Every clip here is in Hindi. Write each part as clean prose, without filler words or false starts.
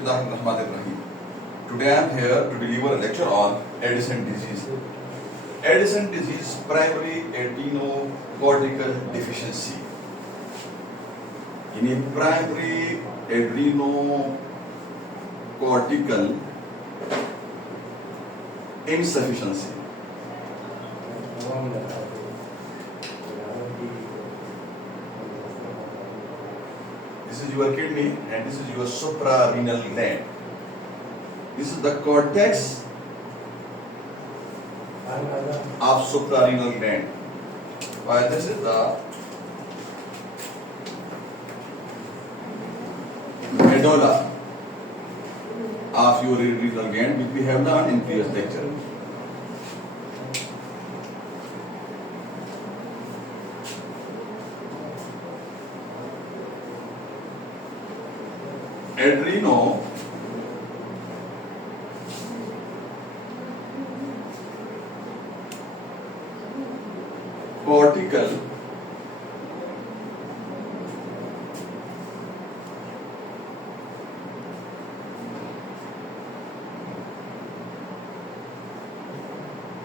Bismillahirrahmanirrahim. Today I am here to deliver a lecture on Addison disease. Addison disease, primary adrenocortical deficiency. यानी primary adrenocortical insufficiency. This is your kidney and this is your suprarenal gland. This is the cortex of suprarenal gland. While this is the medulla of your adrenal gland, which we have done in previous lecture. Adrenocortical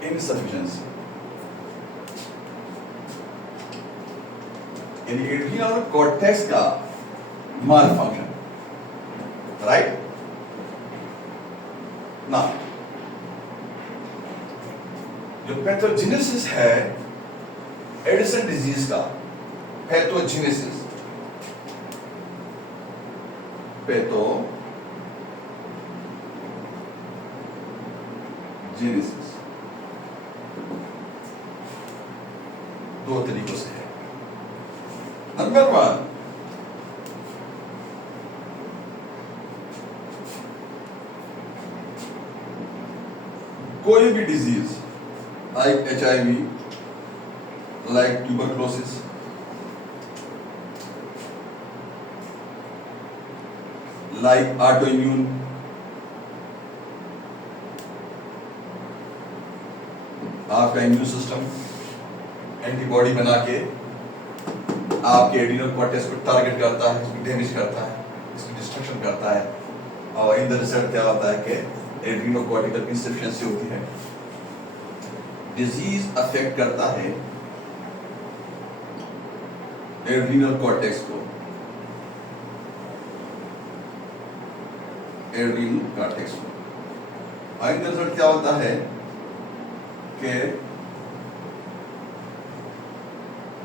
insufficiency. यानी एड्रिनल कॉर्टेक्स का माल फंक्शन, राइट ना। जो पैथोजेनेसिस है एडिसन डिजीज का, पैथोजेनेसिस दो तरीकों से है। नंबर 1, कोई भी disease like HIV, like tuberculosis, like autoimmune, आपका इम्यून सिस्टम एंटीबॉडी बना के आपके एड्रिनल कॉर्टेक्स को टारगेट करता है, इसको डैमेज करता है, इसकी डिस्ट्रक्शन करता है, और इन द रिजल्ट क्या होता है कि एड्रिनोकॉर्टिकल इंसफिशिएंसी होती है। डिजीज अफेक्ट करता है एड्रिनल कॉर्टेक्स को, एड्रिनल कॉर्टेक्स को। इन द रिजल्ट क्या होता है कि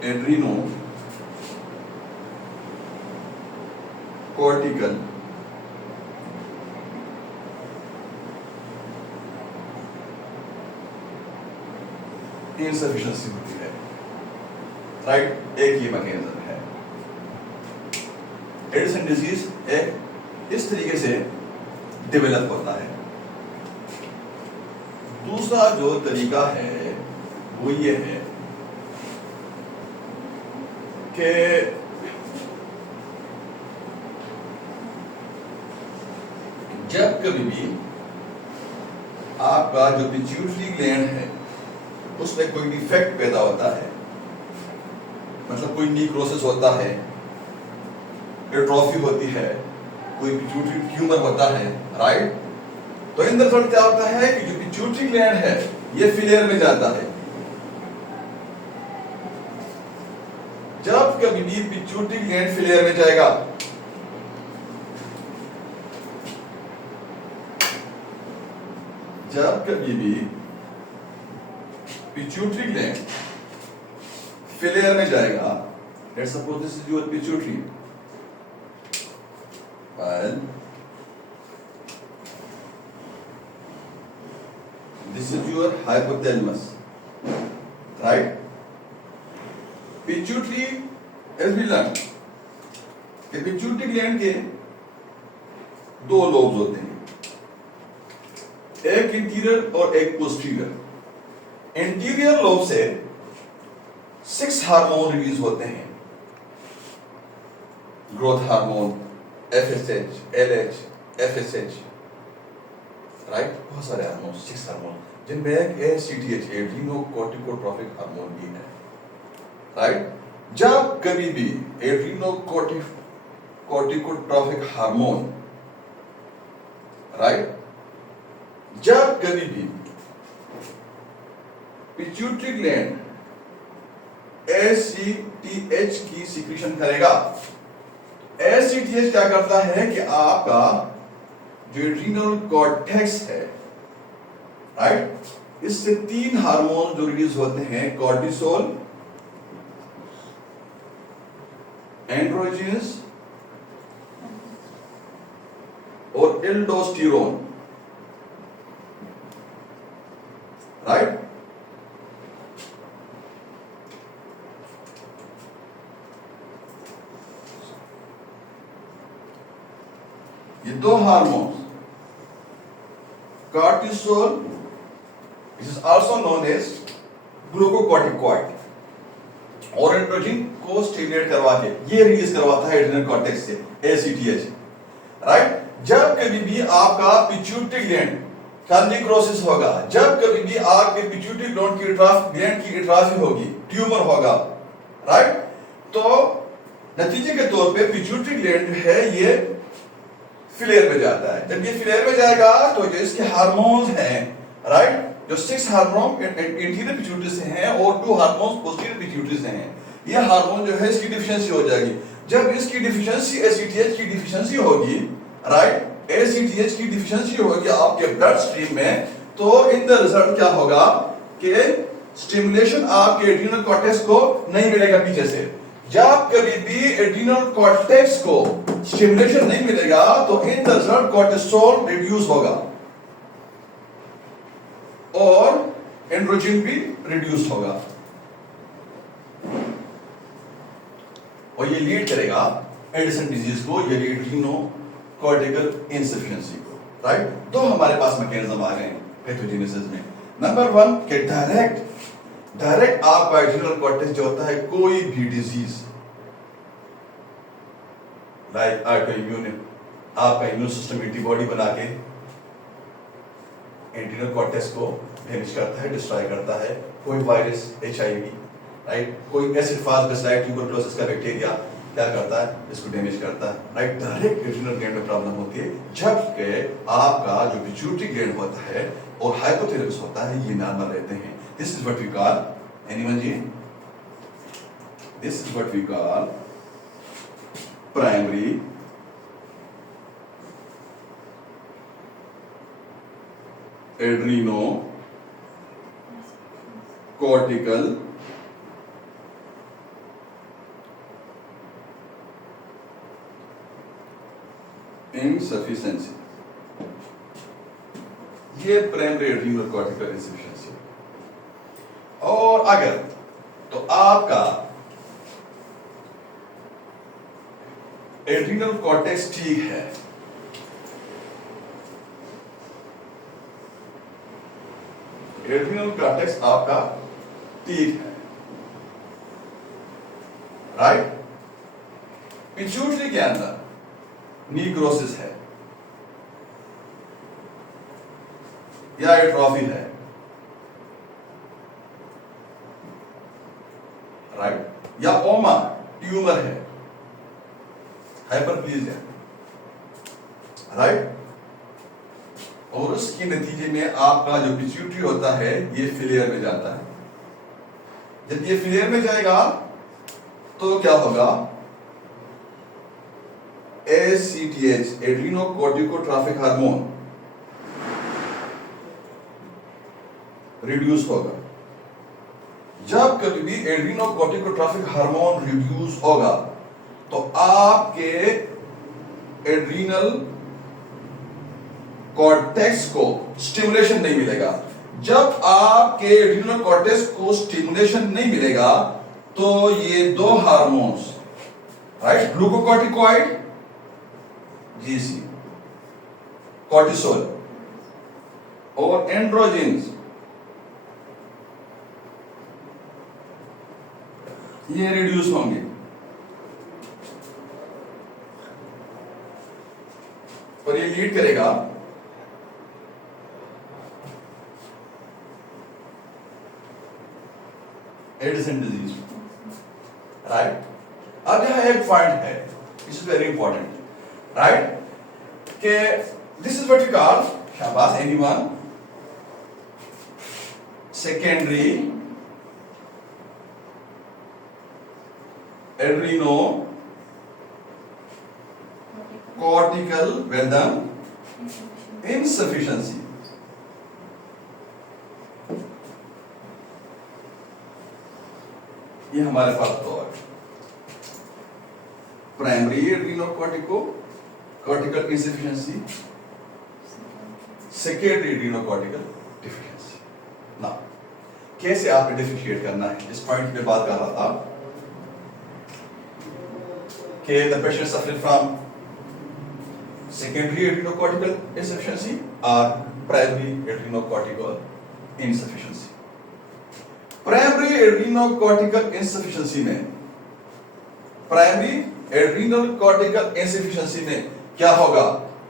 एड्रिनोकॉर्टिकल इंसफिशिएंसी होती है, राइट। एक ये मैकेनिज्म है। एडिसन डिजीज एक इस तरीके से डेवलप होता है। दूसरा जो तरीका है वो ये है कि जब कभी भी आपका जो पिट्यूटरी ग्लैंड है उसमें कोई डिफेक्ट पैदा होता है, मतलब कोई नीक्रोसिस होता है, एट्रोफी होती है, कोई पिट्यूटरी ट्यूमर होता है, राइट। तो इन रिजल्ट क्या होता है कि जो पिट्यूटरी ग्लैंड है ये फेलियर में जाता है। जब कभी भी पिट्यूटरी ग्लैंड फेलियर में जाएगा, जब कभी भी पिट्यूटरी ग्लैंड फेलियर में जाएगा, let's suppose this is your pituitary, well this is your hypothalamus, right? Pituitary as we learned कि पिट्यूटरी ग्लैंड के दो लोब्स होते हैं, एक इंटीरियर और एक पोस्टीरियर। इंटीरियर लोब से 6 हार्मोन रिलीज होते हैं, growth hormone, FSH, LH, FSH, right. बहुत सारे हार्मोन, 6 हार्मोन, जिनमें एक ACTH, एड्रिनोकॉर्टिकोट्रोफिक हार्मोन भी है, राइट। जब कभी भी एड्रिनोकॉर्टिकोट्रोफिक हार्मोन राइट। जब कभी भी पिट्यूटरी ग्लैंड ACTH की सिक्रीशन करेगा, ACTH क्या करता है कि आपका जो एड्रीनल कॉर्टेक्स है, राइट, इससे 3 हार्मोन जो रिलीज होते हैं, कॉर्टिसोल, एंड्रोजेनस और एल्डोस्टेरोन, राइट। ये 2 hormone, cortisol, this is also known as glucocorticoid, और एंड्रोजन को स्टिमुलेट करवा के ये रिलीज करवाता है एड्रिनल कॉर्टेक्स से ACTH, राइट। जब कभी भी आपका पिट्यूटरी ग्लैंड का निक्रोसिस होगा, जब कभी भी आपके पिट्यूटरी ग्लैंड की एट्राफी होगी, ट्यूमर होगा, राइट, तो नतीजे के तौर पे पिट्यूटरी ग्लैंड है ये फेलियर में जाता है। जब ये फेलियर में जाएगा तो जो इसके हार्मोन्स हैं, राइट, जो 6 हार्मोन इंटीरियर पिट्यूटरी से हैं और 2 हार्मोन पोस्टीरियर पिट्यूटरी से हैं, ये हार्मोन जो है इसकी डिफिशियंसी हो जाएगी। जब इसकी डिफिशियंसी ACTH की डिफिशियंसी होगी, राइट, ACTH की डिफिशियंसी होगी आपके ब्लड स्ट्रीम में, तो इन द रिजल्ट क्या होगा कि स्टिमुलेशन आपके एड्रिनल कॉर्टेक्स को नहीं मिलेगा पीछे से। जब कभी भी एड्रिनल कॉर्टेक्स को स्टिमुलेशन नहीं मिलेगा तो in the result cortisol reduce होगा और एंड्रोजन भी रिड्यूस होगा, और ये लीड करेगा एडिसन डिजीज को, ये एड्रीनोकॉर्टिकल इनसफिशिएंसी को, राइट। तो हमारे पास मैकेनिज्म आ गए पैथोजेनेसिस में। नंबर 1 के डायरेक्ट आपका एड्रिनल कॉर्टेक्स जो होता है, कोई भी डिजीज लाइक आपका इम्यून सिस्टम एंटीबॉडी बना के एड्रिनल कॉर्टेक्स को डैमेज करता है, डिस्ट्रॉय करता है। कोई वायरस, HIV, राइट, कोई एसिड फास्ट बेसिलस ट्यूबरकुलोसिस का बैक्टीरिया क्या करता है, इसको डैमेज करता है, राइट। डायरेक्ट एड्रिनल ग्लैंड में प्रॉब्लम होती है, जबकि आपका जो पिट्यूटरी ग्लैंड होता है और हाइपोथैलेमस होता है, ये नॉर्मल रहते हैं। This is what we call, anyone जी, this is what we call primary adreno cortical insufficiency, ये प्राइमरी एड्रीनल कॉर्टिकल इनसफिशिएंसी। और अगर तो आपका एड्रीनल कॉर्टेक्स ठीक है, एड्रीनल कॉर्टेक्स आपका ठीक है, राइट, पिट्यूटरी के अंदर नीक्रोसिस है या एट्रोफी है, राइट, या ओमा ट्यूमर है, हाइपरप्लेजिया, राइट, और उसके नतीजे में आपका जो पिट्यूटरी होता है ये फेलियर में जाता है। जब ये फेलियर में जाएगा तो क्या होगा, ACTH एड्रीनोकॉर्टिकोट्रॉफिक हार्मोन रिड्यूस होगा। जब कभी भी एड्रीनोकॉर्टिकोट्रॉफिक हार्मोन रिड्यूस होगा तो आपके एड्रीनल कॉर्टेक्स को स्टिमुलेशन नहीं मिलेगा। जब आपके एड्रीनल कॉर्टेक्स को स्टिमुलेशन नहीं मिलेगा तो ये 2 hormones, right, glucocorticoid GC, cortisol और एंड्रोजेंस, ये रिड्यूस होंगे और ये लीड करेगा एडिसन डिजीज, राइट। अब यहां एक पॉइंट है, this is very important, right, कि This is what we call, शाबाश anyone, secondary adrenocortical rhythm insufficiency. ये हमारे पास तो है primary adrenocortical insufficiency, secondary एड्रीनोकॉर्टिकल deficiency. ना कैसे आपने डिफरेंशिएट करना है, इस पॉइंट पे बात कर रहा था कि the patient suffering from secondary adrenocortical insufficiency और primary adrenocortical insufficiency. Primary adrenocortical insufficiency में क्या होगा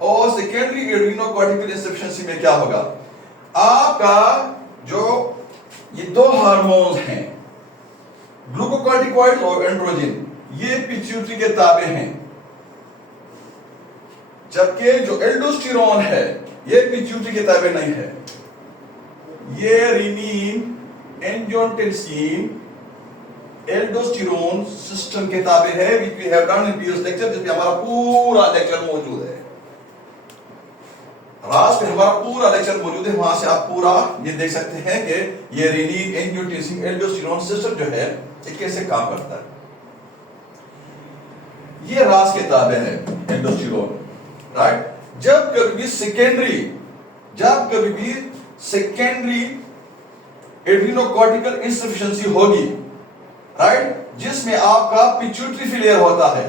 और सेकेंडरी एड्रीनोकॉर्टिकल इंसफिशिएंसी में क्या होगा? आपका जो ये दो हार्मोन्स हैं ग्लूकोकॉर्टिकॉइड और एंड्रोजन, ये पिट्यूटरी के ताबे हैं, जबकि जो एल्डोस्टेरोन है ये पिट्यूटरी के ताबे नहीं है। ये रेनिन, एंजियोटेंसिन, एल्डोस्टेरोन सिस्टम के ताबे है, which we have done in previous lecture, जिसमें हमारा पूरा लेक्चर मौजूद है। राज पे हमारा पूरा लेक्चर मौजूद है, वहां से आप पूरा ये देख सकते हैं कि ये रेनिन, एंजियोटेंसिन, एल्डोस्टेरोन सिस्टम जो है ये कैसे काम करता है। ये राज के ताबे है एल्डोस्टेरोन, राइट। जब कभी भी सेकेंडरी एड्रीनोकॉर्टिकल इंसफिशिएंसी होगी, राइट, जिसमें आपका पिट्यूटरी फेलियर होता है,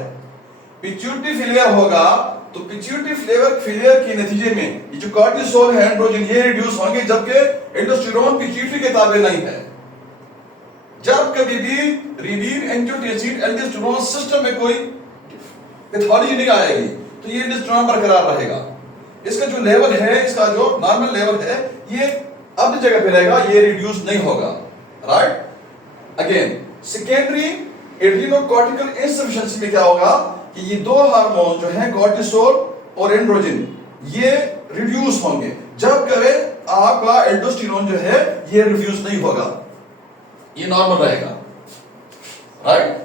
पिट्यूटरी फेलियर होगा तो पिट्यूटरी फेलियर के नतीजे में ये जो कॉर्टिसोल है, एंड्रोजन, ये रिड्यूस होंगे, जबकि एल्डोस्टेरोन पिट्यूटरी के ताबे नहीं है। जब कभी भी रेनिन, एंजियोटेंसिन, एल्डोस्टेरोन सिस्टम में कोई पैथोलॉजी नहीं आएगी तो ये एल्डोस्टेरोन बरकरार रहेगा। इसका जो लेवल है, इसका जो नॉर्मल लेवल है, ये अपनी जगह पे रहेगा, ये रिड्यूस नहीं होगा, right. Again secondary adrenocortical insufficiency में क्या होगा कि ये दो हार्मोन जो हैं कॉर्टिसोल और एंड्रोजन, ये रिड्यूस होंगे, जब कभी आपका एल्डोस्टेरोन जो है ये रिड्यूस नहीं होगा, ये नॉर्मल रहेगा, राइट।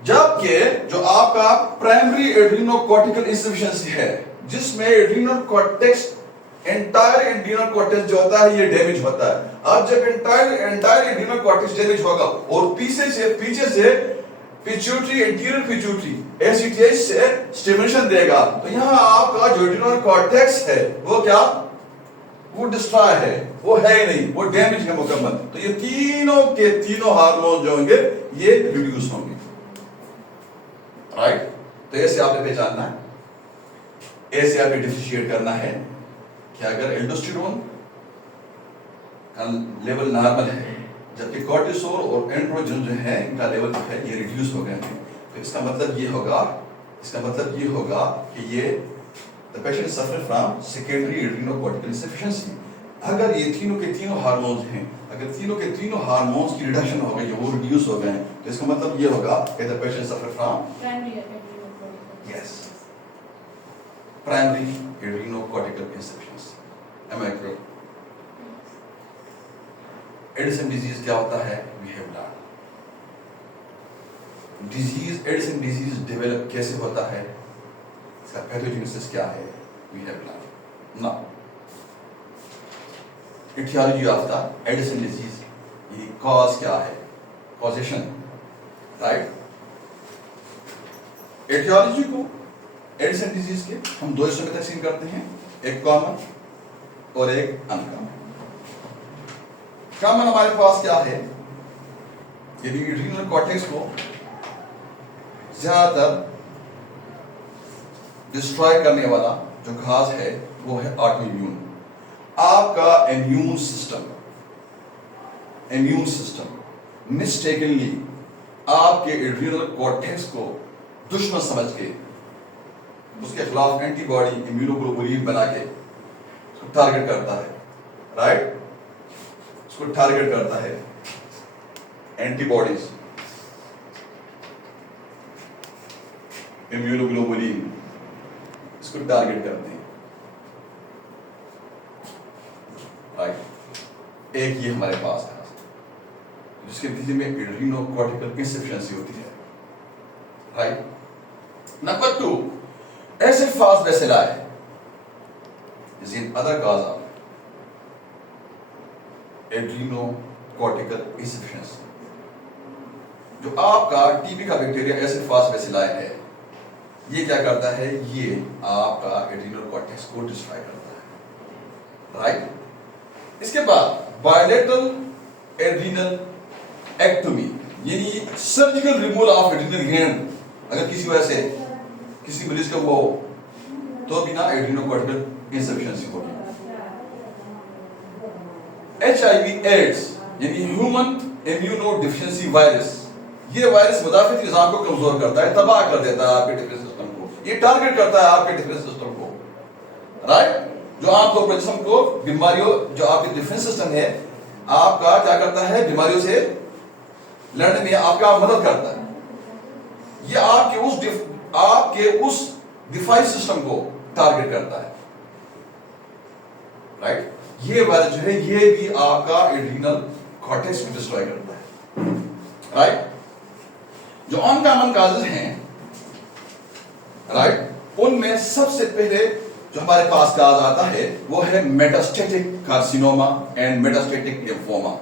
जबकि जो आपका प्राइमरी एड्रीनोकॉर्टिकल इंसफिशिएंसी है, जिसमें adrenal cortex, entire adrenal cortex जो होता है ये डैमेज होता है। अब जब एंटायर एड्रीनल कॉर्टेक्स डैमेज होगा और पीछे से पिट्यूटरी, एंटीरियर पिट्यूटरी एसीटीएच से स्टिमुलेशन देगा, तो यहां आपका जो एड्रीनल कॉर्टेक्स है वो क्या, वो डिस्ट्रॉय है, वो है ही नहीं, वो डैमेज है मुकम्मल। तो ये तीनों के तीनों हार्मोन जो होंगे ये रिड्यूस होंगे, राइट। तो ऐसे आपने पहचानना है, ऐसे आपने डिफरेंशिएट करना है कि अगर एल्डोस्टेरोन का लेवल नॉर्मल है, जबकि कॉर्टिसोल और एंड्रोजन जो है इनका लेवल जो है ये रिड्यूस हो गए हैं, तो इसका मतलब ये होगा कि ये the patient suffer from secondary adrenocortical insufficiency. अगर ये तीनों के तीनों हार्मोन्स हैं, अगर तीनों के तीनों हार्मोन्स की रिडक्शन हो गई है, वो रिड्यूस हो गए हैं, तो इसका मतलब ये होगा कि the patient suffer from primary adrenocortical insufficiency. Am I correct? Addison disease क्या होता है? We have learn. Addison disease develop कैसे होता है, इसका पैथोजेनेसिस क्या है, we have learn. Now aetiology of the Addison disease, ये कॉज क्या है, कॉजेशन, राइट। एटियोलॉजी को एडिसन डिजीज के हम दो हिस्सों में तकसीम करते हैं, एक कॉमन और एक अनकॉमन। कॉमन हमारे पास क्या है, यदि एड्रीनल कॉर्टेक्स को ज्यादातर डिस्ट्रॉय करने वाला जो घास है वो है ऑटोइम्यून। आपका इम्यून सिस्टम मिस्टेकनली आपके एड्रीनल कॉर्टेक्स को दुश्मन समझ के उसके खिलाफ एंटीबॉडी, इम्यूनोग्लोबुलिन बना के उसको टारगेट करता है, राइट। उसको टारगेट करता है एंटीबॉडीज, इम्यूनोग्लोबुलिन, इसको टारगेट करते हैं, राइट। एक ये हमारे पास है जिसके नतीजे में एड्रीनोकॉर्टिकल इंसफिशिएंसी होती है, right. Number 2, acid fast bacilli is in other cause of adrenocortical insufficiency। जो आपका टीबी का बैक्टीरिया एसिड फास्ट बेसिलाई है, ये क्या करता है, ये आपका एड्रीनल कॉर्टेक्स को डिस्ट्रॉय करता है, राइट। इसके बाद बायलेटरल एड्रीनल एक्टोमी यानी surgical removal of adrenal gland अगर किसी वजह से किसी मरीज का हुआ हो तो बिना एड्रीनोकॉर्टिकल इंसफिशिएंसी होगी। HIV एड्स यानी ह्यूमन इम्यूनो डिफिशिएंसी वायरस, ये वायरस मुदाफित निजाम को कमजोर करता है, तबाह कर देता है आपके डिफेंस सिस्टम को, ये टारगेट करता है आपके डिफेंस सिस्टम को, राइट। जो आमतौर पर जिस्म को बीमारियों, जो आपके डिफेंस सिस्टम है आपका क्या करता है, बीमारियों से लड़ने में आपका मदद करता है, ये आपके उस डिफाइस सिस्टम को टारगेट करता है, राइट। ये वायरस जो है ये भी आपका एड्रीनल कॉर्टेक्स को डिस्ट्रॉय करता है, राइट। जो अनकॉमन काजेज हैं, राइट, उनमें सबसे पहले जो हमारे पास काज आता है वो है metastatic carcinoma and metastatic lymphoma.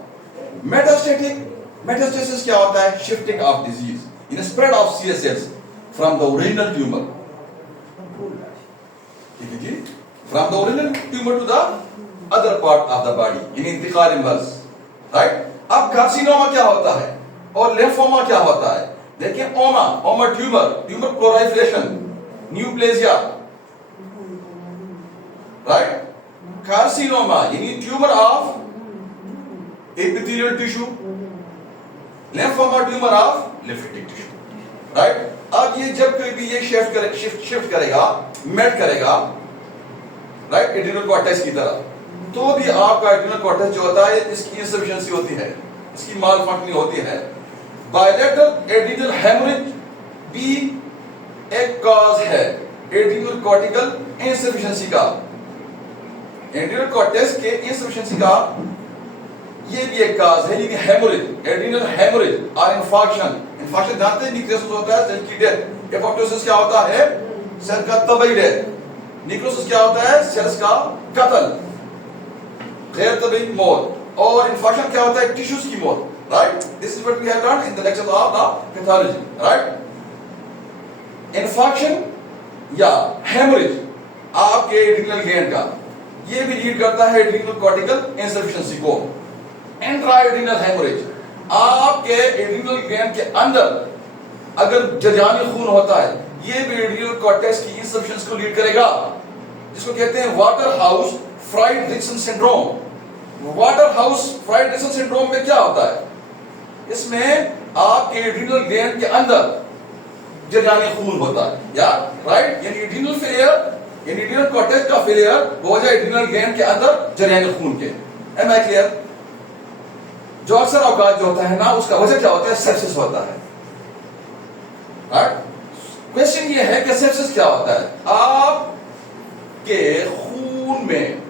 Metastasis क्या होता है, shifting of disease in spread of CSS from the original tumor, from the original tumor to the other part of the body in इंतकाल इन्वर्स, राइट। अब कार्सिनोमा क्या होता है और लिम्फोमा क्या होता है, देखिए oma tumour proliferation, neoplasia, right. Carcinoma यानी tumour of epithelial tissue, lymphoma tumour of lymphatic tissue, right. अब ये जब कोई भी ये शिफ्ट करेगा, मेट करेगा, राइट, एड्रीनल कॉर्टेक्स की तरफ, तो भी आपका एड्रीनल कॉर्टेक्स जो होता है इसकी इंसफिशिएंसी होती है, इसकी मालफंक्शनिंग होती है। बायलेटरल एड्रीनल हेमोरेज भी एक कॉज है एड्रीनल कॉर्टिकल इंसफिशिएंसी का, एड्रीनल कॉर्टेक्स के इंसफिशिएंसी का ये भी एक काज है, लेकिन हेमोरेज, एड्रीनल हेमोरेज और इंफाक्शन जानते हैं, निक्रोसिस होता है सेल की डेथ, एपोप्टोसिस क्या होता है, सेल का तबाही डेथ, निक्रोसिस क्या होता है, सेल्स का कत्ल, गैर तबीयी मौत, और इंफाक्शन क्या होता है, टिश्यूज की मौत, right. This is what we have learned in the lecture of the pathology, right. Infarction या हेमोरेज आपके एड्रीनल ग्लैंड का, ये भी लीड करता है एड्रीनल कॉर्टिकल इंसफिशिएंसी को। इंट्राएड्रीनल हेमोरेज, आपके एड्रीनल ग्लैंड के अंदर अगर जजानी खून होता है, ये भी एड्रीनल कॉर्टेक्स की इंसफिशिएंसी को लीड करेगा, जिसको कहते हैं Waterhouse Friderichsen syndrome. Waterhouse Friderichsen syndrome में क्या होता है, इसमें आपके एड्रीनल ग्लैंड के अंदर जजानी खून होता है, या राइट, यानी एड्रीनल फेलियर, यानी एड्रीनल कॉर्टेक्स का फेलियर हो जाए एड्रीनल ग्लैंड के अंदर जजानी खून के। Am I clear? जो अक्सर औकात जो होता है ना, उसका वजह क्या होता है, सेप्सिस होता है, राइट। क्वेश्चन ये है कि सेप्सिस क्या होता है, आपके खून में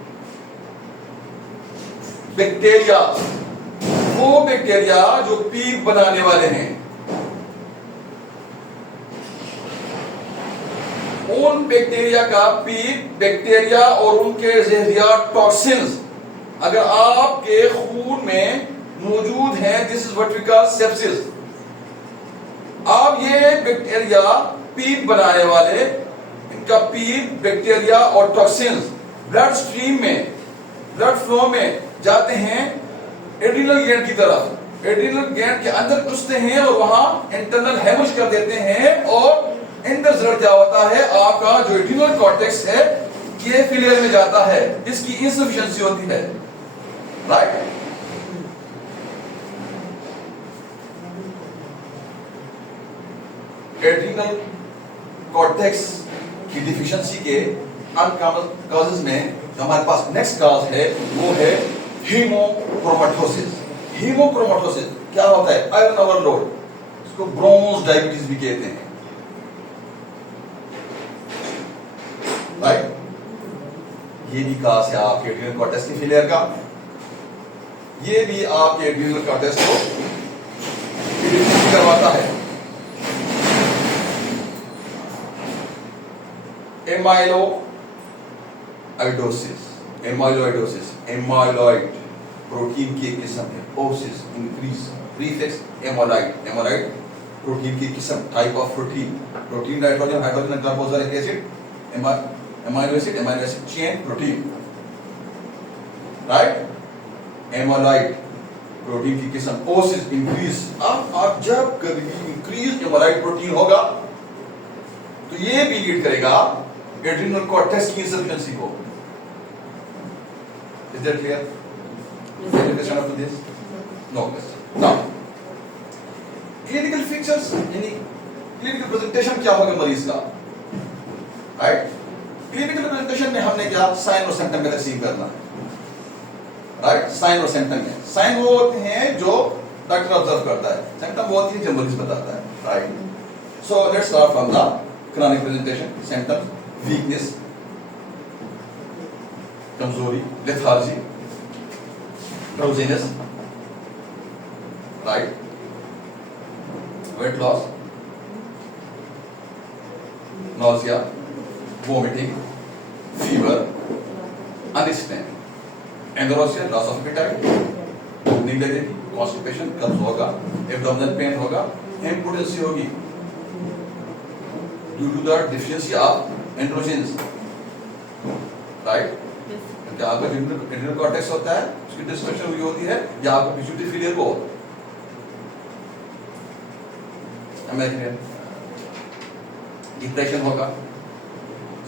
बैक्टीरिया, वो बैक्टीरिया जो पीप बनाने वाले हैं, उन बैक्टीरिया का पीप, बैक्टीरिया और उनके जहरीला टॉक्सिन्स अगर आपके खून में मौजूद हैं, this is what we call sepsis. अब ये बैक्टीरिया पीप बनाने वाले, इनका पीप, बैक्टीरिया और टॉक्सिन्स ब्लड स्ट्रीम में, ब्लड फ्लो में जाते हैं एड्रीनल ग्लैंड की तरफ, एड्रीनल ग्लैंड के अंदर घुसते हैं और वहां इंटरनल हेमोरेज कर देते हैं, और इन रिजल्ट क्या होता है, आपका जो एड्रीनल कॉर्टेक्स है ये फेलियर में जाता है, इसकी इंसफिशिएंसी होती है, राइट। एड्रीनल कॉर्टेक्स की डिफिशिएंसी के अनकॉमन कॉजेज में जो हमारे पास नेक्स्ट कॉज है वो है हीमोक्रोमेटोसिस। हीमोक्रोमेटोसिस क्या होता है, आयरन ओवरलोड, इसको ब्रोंज डायबिटीज भी कहते हैं। ये भी काज है आपके एड्रिनल कॉर्टेक्स के फेलियर का, ये भी आपके एड्रिनल कॉर्टेक्स को करवाता है। एमाइलोइडोसिस, एमाइलॉइड प्रोटीन की एक किस्म है। Oasis increase, prefix amyloid, amyloid protein की किस्म, type of protein, protein nitrogen hydrogen carboxylic acid, amino acid chain protein, right. Amyloid protein की किस्म, ओसिस इंक्रीज। अब जब कभी इंक्रीज एमाइलॉइड प्रोटीन होगा तो ये भी लीड करेगा एड्रिनल कॉर्टेक्स की इंसफिशिएंसी को। Is that clear? Any question up to this? No question. Now, clinical features यानी clinical presentation क्या होगा मरीज का, right? Clinical presentation में हमने क्या साइन और सिम्टम का तकसीम करना है, right? साइन और सिम्टम है, साइन वो होते हैं जो डॉक्टर ऑब्जर्व करता है, सिम्टम वो होती है जो मरीज बताता है, right? So let's start from the chronic presentation. Symptoms: weakness, कमजोरी, lethargy, drowsiness, right, weight loss, nausea, vomiting, fever, अनस्टैंड, एंडोरोसिया, लॉस ऑफ एपेटाइट, नींद लगेगी, कॉन्स्टिपेशन, कब्ज होगा, एब्डोमिनल पेन होगा, इम्पोटेंसी होगी due to the deficiency of androgens, right. क्या आपका एड्रिनल कॉर्टेक्स होता है उसकी डिस्ट्रक्शन हुई होती है या आपका पिट्यूटरी फेलियर को होता है, डिप्रेशन होगा,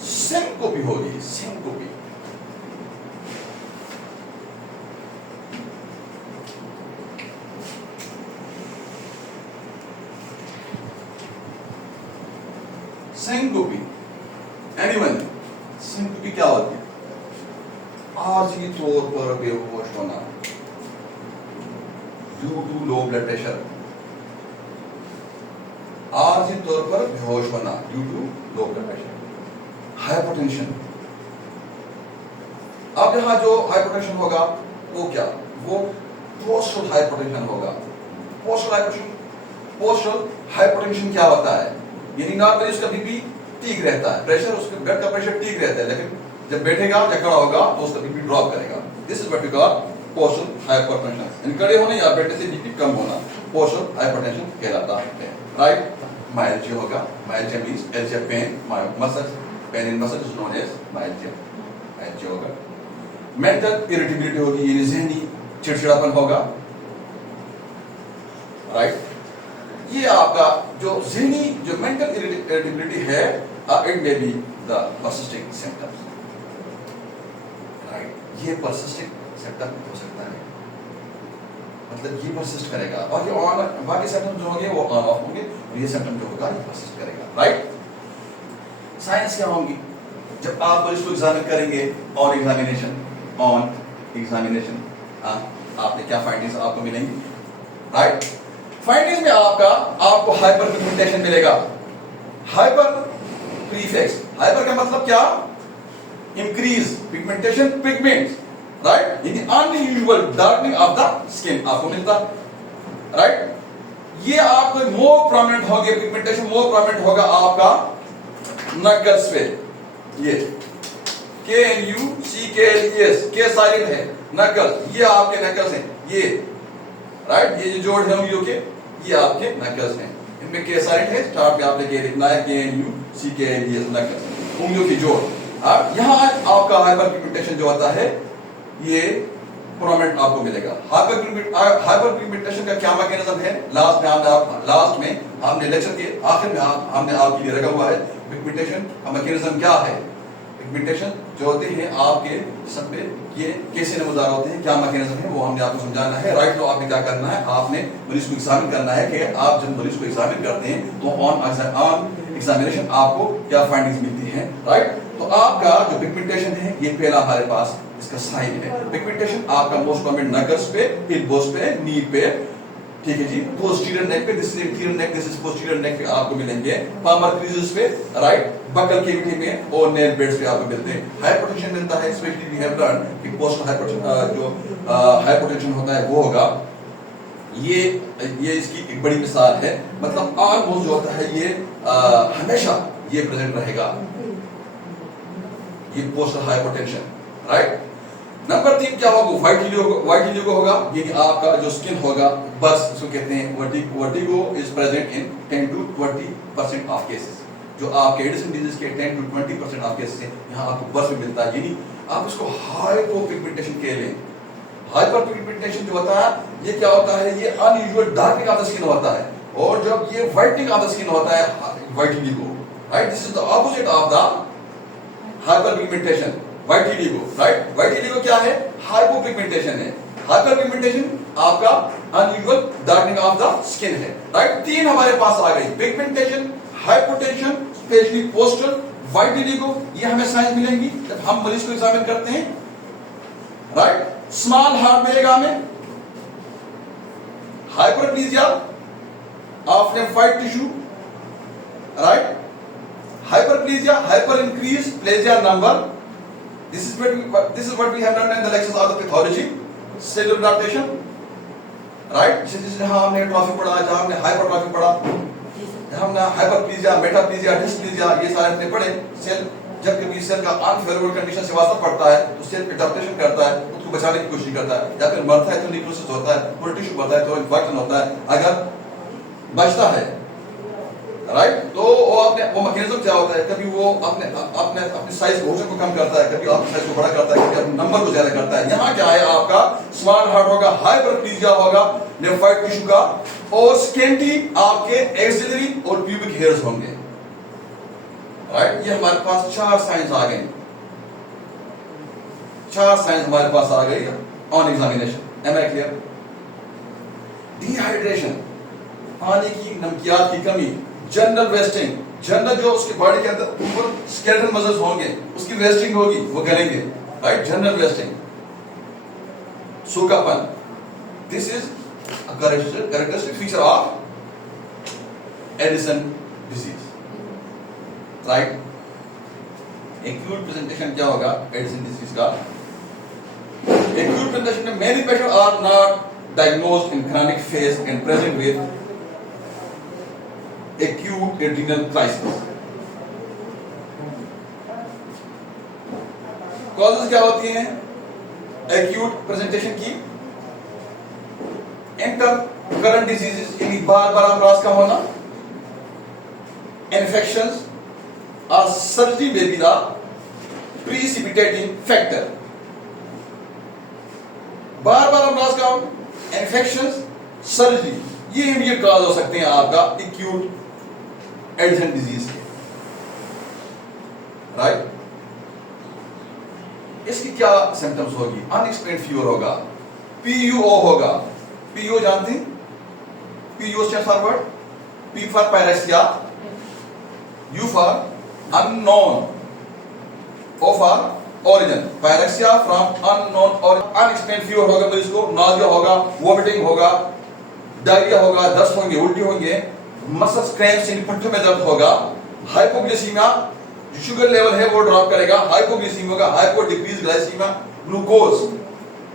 सिंकोपी होगी, सिंकोपी, सिंकोपी, एनीवन, सिंकोपी क्या होती है? आर्जी तौर पर बेहोश होना due to low blood pressure, आर्जी तौर पर बेहोश होना due to low blood pressure, hypotension. अब यहां जो हाइपोटेंशन होगा वो क्या, वो पोस्टल हाइपोटेंशन होगा। पोस्टल हाइपोटेंशन क्या होता है, यानी नॉर्मली उसका बीपी ठीक रहता है, प्रेशर उसका ब्लड का प्रेशर ठीक रहता है, लेकिन जब बैठेगा या खड़ा होगा तो उसका बीपी ड्रॉप करेगा। This is what we call postal hypertension, यानी खड़े होने या बैठने से बीपी कम होना पोस्टल हाइपरटेंशन कहलाता है, राइट। माइल्जिया होगा, myalgia means algia pain, muscle pain in muscle is known as myalgia होगा। मेंटल इरिटेबिलिटी होगी, यानी ज़हनी चिड़चिड़ापन होगा, राइट। ये आपका जो ज़हनी जो मेंटल इरिटेबिलिटी है, it may be the persisting symptoms, ये पर्सिस्टिंग सिम्पटम हो सकता है, मतलब ये पर्सिस्ट करेगा, और ये बाकी सिम्पटम जो होंगे वो ऑन ऑफ होंगे, और ये सिम्पटम जो होगा ये पर्सिस्ट करेगा, राइट। साइंस क्या होंगी, जब आप मरीज को एग्जामिन करेंगे और एग्जामिनेशन आपने क्या फाइंडिंग्स आपको मिलेंगी, राइट। फाइंडिंग्स में आपको हाइपर पिगमेंटेशन मिलेगा, हाइपर प्रीफिक्स, हाइपर का मतलब क्या, इंक्रीज पिगमेंटेशन, पिगमेंट, राइट, यानी unusual darkening of the skin आपको मिलता, राइट। ये आपको मोर प्रोमिनेंट होगा, पिगमेंटेशन मोर प्रोमिनेंट होगा आपका नकल्स पे, ये KNUCKLES, के साइलेंट है, नकल, ये आपके नकल्स हैं, ये राइट, ये जो जोड़ है उंगलियों के, ये आपके नकल्स हैं, इनमें के साइलेंट है, स्टार्ट पे आपने के लिखना है KNUCKLES, नकल्स, उंगलियों की जोड़। यहाँ आपका हाइपर पिगमेंटेशन जो होता है ये प्रोमिनेंट आपको मिलेगा। हाइपर पिगमेंटेशन का क्या मैकेनिज्म है, लास्ट में हमने लेक्चर के आखिर में हमने आपके लिए रखा हुआ है, पिगमेंटेशन का मैकेनिज्म क्या है। पिगमेंटेशन जो होते हैं आपके जिस्म पे, ये कैसे नमूदार होते हैं, क्या मैकेनिज्म है, वो हमने आपको समझाना है, राइट। तो आपने क्या करना है, आपने मरीज को एग्जामिन करना है कि आप जब मरीज को एग्जामिन करते हैं तो ऑन एग्जामिनेशन आपको क्या फाइंडिंग्स मिलती हैं, राइट। तो आपका जो पिगमेंटेशन है ये पहला हमारे पास इसका साइन है। पिगमेंटेशन आपका मोस्ट कॉमन नकल्स पे, एल्बोस पे, नी पे, ठीक है जी, पोस्टीरियर नेक पे, this is interior neck, this is posterior neck पे आपको मिलेंगे, पामर क्रीजेस पे, राइट, बकल केविटी में और नेल बेड्स पे आपको मिलते हैं। हाइपरटेंशन मिलता है, स्पेशली वी हैव लर्न कि पोस्ट हाइपरटेंशन जो हाइपरटेंशन होता है वो होगा, ये इसकी एक बड़ी मिसाल है। मतलब ऑलमोस्ट जो होता है ये हमेशा ये प्रेजेंट रहेगा, ये पोस्ट हाइपरटेंशन, राइट। नंबर 3 क्या होगा? वाइट हीलियो होगा, यानी आपका जो स्किन होगा बस, इसको कहते हैं vertigo is present in 10 to 20% of cases. जो आपके एडिसन डिजीज के 10 to 20% ऑफ केसेस हैं, यहाँ आपको बस में मिलता है, यानी आप इसको हाइपोपिगमेंटेशन कह लें। हाइपर पिगमेंटेशन जो होता है ये क्या होता है? ये unusual darkening of the skin होता है, और जब ये व्हाइटनिंग ऑफ द स्किन होता है, white Helio, right, this is the opposite of the hyper pigmentation, white Helio, right. White Helio क्या है? हाइपोपिगमेंटेशन है। हाइपर पिगमेंटेशन आपका unusual darkening of the skin है, राइट। 3 हमारे पास आ गई, pigmentation, hypotension, specially postal, white Helio. ये हमें साइंस मिलेंगी जब हम मरीज को एग्जामिन करते हैं, राइट। स्मॉल हार्ट मिलेगा हमें, hyperplasia of lymphoid tissue, right. Hyperplasia, hyper increase plegia number, this is what we have learned in the lectures of the pathology, cellular adaptation, right। जैसे हमने ट्रॉफी पढ़ा, जहां हमने हाइपरट्रॉफी पढ़ा, हमने हाइपरप्लेजिया, मेटाप्लेजिया, डिस्प्लेजिया, ये सारे हमने पढ़े। सेल जब कभी सेल का अनफेवरेबल कंडीशन से वास्ता पड़ता है तो सेल एडाप्टेशन करता है, उसको बचाने की कोशिश करता है, या फिर मरता है तो निक्रोसिस होता है, पूरा टिश्यू बढ़ता है तो इन्फेक्शन होता है। अगर बचता है, राइट, तो वो मैकेनिज्म क्या होता है? कभी वो अपने साइज वजन को कम करता है, कभी अपने साइज को बड़ा करता है, कभी अपने नंबर को ज्यादा करता है। यहाँ क्या है? आपका स्मॉल हार्ट होगा, हाइपरप्लेजिया होगा लिम्फाइड टिश्यू का, और स्केंटी आपके एक्सिलरी और प्यूबिक हेयर्स होंगे, राइट। ये हमारे पास 4 साइंस आ गए, 4 साइंस हमारे पास आ गई on examination. Am I clear? Dehydration, पानी की नमकियात की कमी, जनरल वेस्टिंग, जनरल जो उसके बॉडी के अंदर ऊपर स्केलेटल मसल्स होंगे उसकी वेस्टिंग होगी, वो गलेंगे, राइट, जनरल वेस्टिंग। सूखापन, this is a characteristic feature of Addison disease, right. Acute presentation क्या होगा एडिसन डिजीज का? एक्यूट प्रेजेंटेशन में many patient are not diagnosed in chronic phase and present with acute adrenal crisis। Causes क्या होती हैं एक्यूट प्रेजेंटेशन की? इंटरकरेंट डिजीजेस, यानी बार-बार अमराज का होना, इन्फेक्शंस, और सर्जरी में भी द प्रीसिपिटेटिंग फैक्टर। बार-बार अमराज का इन्फेक्शंस, सर्जरी, ये इमीडिएट कॉज हो सकते हैं आपका एक्यूट एडिसन डिजीज के, राइट। इसकी क्या सिम्टम्स होगी? अनएक्सप्लेन्ड फीवर होगा, पीयूओ होगा। पीयूओ जानते हैं? PUO stands for what? P for pyrexia, U for unknown, O for origin. Pyrexia from unknown, और अनएक्सप्लेन्ड फीवर होगा, तो इसको नाजिया होगा, वोमिटिंग होगा, डायरिया होगा, दस्त होंगे, उल्टी होंगे, मसल्स क्रैम्प्स, इन पट्टों में दर्द होगा। हाइपोग्लिसीमिया, जो शुगर लेवल है वो ड्रॉप करेगा, हाइपोग्लिसीमिया होगा, hypo decrease glycaemia, glucose,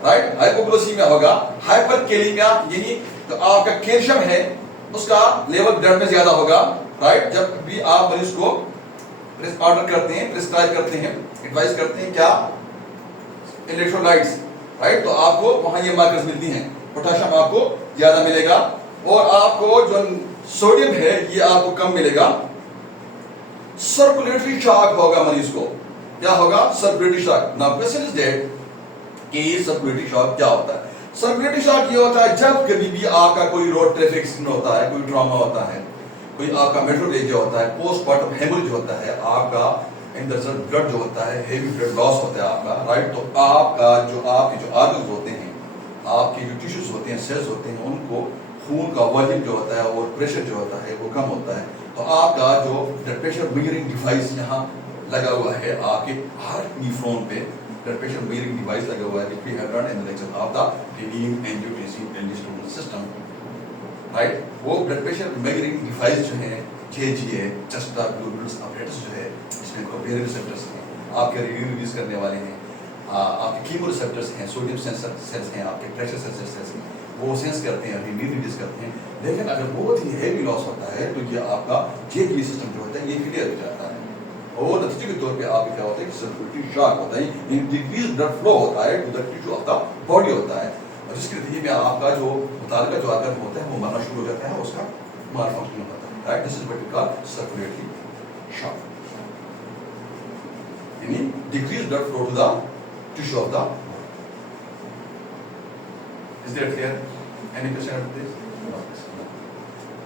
right, hypoglycaemia होगा। हाइपरकैलेमिया, यानी तो आपका कैल्शियम है उसका लेवल ब्लड में ज्यादा होगा, राइट। जब भी आप मरीज को ऑर्डर करते हैं, प्रिस्क्राइब करते हैं, एडवाइस करते हैं क्या? इलेक्ट्रोलाइट्स, राइट, तो आपको वहां ये मार्कर्स मिलती हैं, पोटेशियम आपको ज्यादा मिलेगा, और आपको जो सोडियम है ये आपको कम मिलेगा। सर्कुलेटरी शॉक होगा मरीज को, क्या होगा? Circulatory shock. Now question is that कि सर्कुलेटरी शॉक क्या होता है? सर्कुलेटरी शॉक ये होता है जब कभी भी आपका कोई रोड ट्रैफिक एक्सीडेंट होता है, कोई ट्रॉमा होता है, कोई आपका मेट्रोलेजिया होता है, पोस्टमार्टम हेमोरेज होता है, आपका अंदर से ब्लड जो होता है, हेवी ब्लड लॉस होता है आपका, राइट। तो आपका जो आपके जो ऑर्गन्स होते हैं, आपके जो टिश्यूज होते हैं, सेल्स होते हैं, उनको खून का वॉल्यूम जो होता है और प्रेशर जो होता है वो कम होता है। तो आपका जो ब्लड प्रेशर मेजरिंग डिवाइस यहाँ लगा हुआ है आपके हर नीफ्रॉन पे, ब्लड प्रेशर मेजरिंग डिवाइस लगा हुआ है, which we have learned in the lecture of the renin-angiotensin aldosterone system, right. वो ब्लड प्रेशर मेजरिंग डिवाइस जो है JGA जस्टा ग्लोबुलस अपरेटस जो है इसमें कोवेरियंट रिसेप्टर्स हैं, आपके रीडिंग रिलीज करने वाले हैं, आपके कीमो रिसेप्टर्स हैं, सोडियम सेंसर सेल्स हैं, आपके प्रेशर सेंसर सेल्स हैं, वो सेंस करते हैं, रीडिंग रिलीज करते हैं। लेकिन अगर बहुत ही हेवी लॉस होता है तो ये आपका JGA सिस्टम जो होता है ये फेलियर हो जाता है और नतीजे के तौर पे आपको क्या होता है कि सर्कुलेटरी शॉक होता है, डिक्रीज ब्लड फ्लो होता है to the tissue of the body होता है और जिसके नतीजे में आपका जो मुतालिका जो आर्गन होता है वो मरना शुरू हो जाता है, उसका malfunction होता है, right. This is what we call circulatory shock, यानी decrease blood flow to the tissue of the. Is that clear? Any question on this?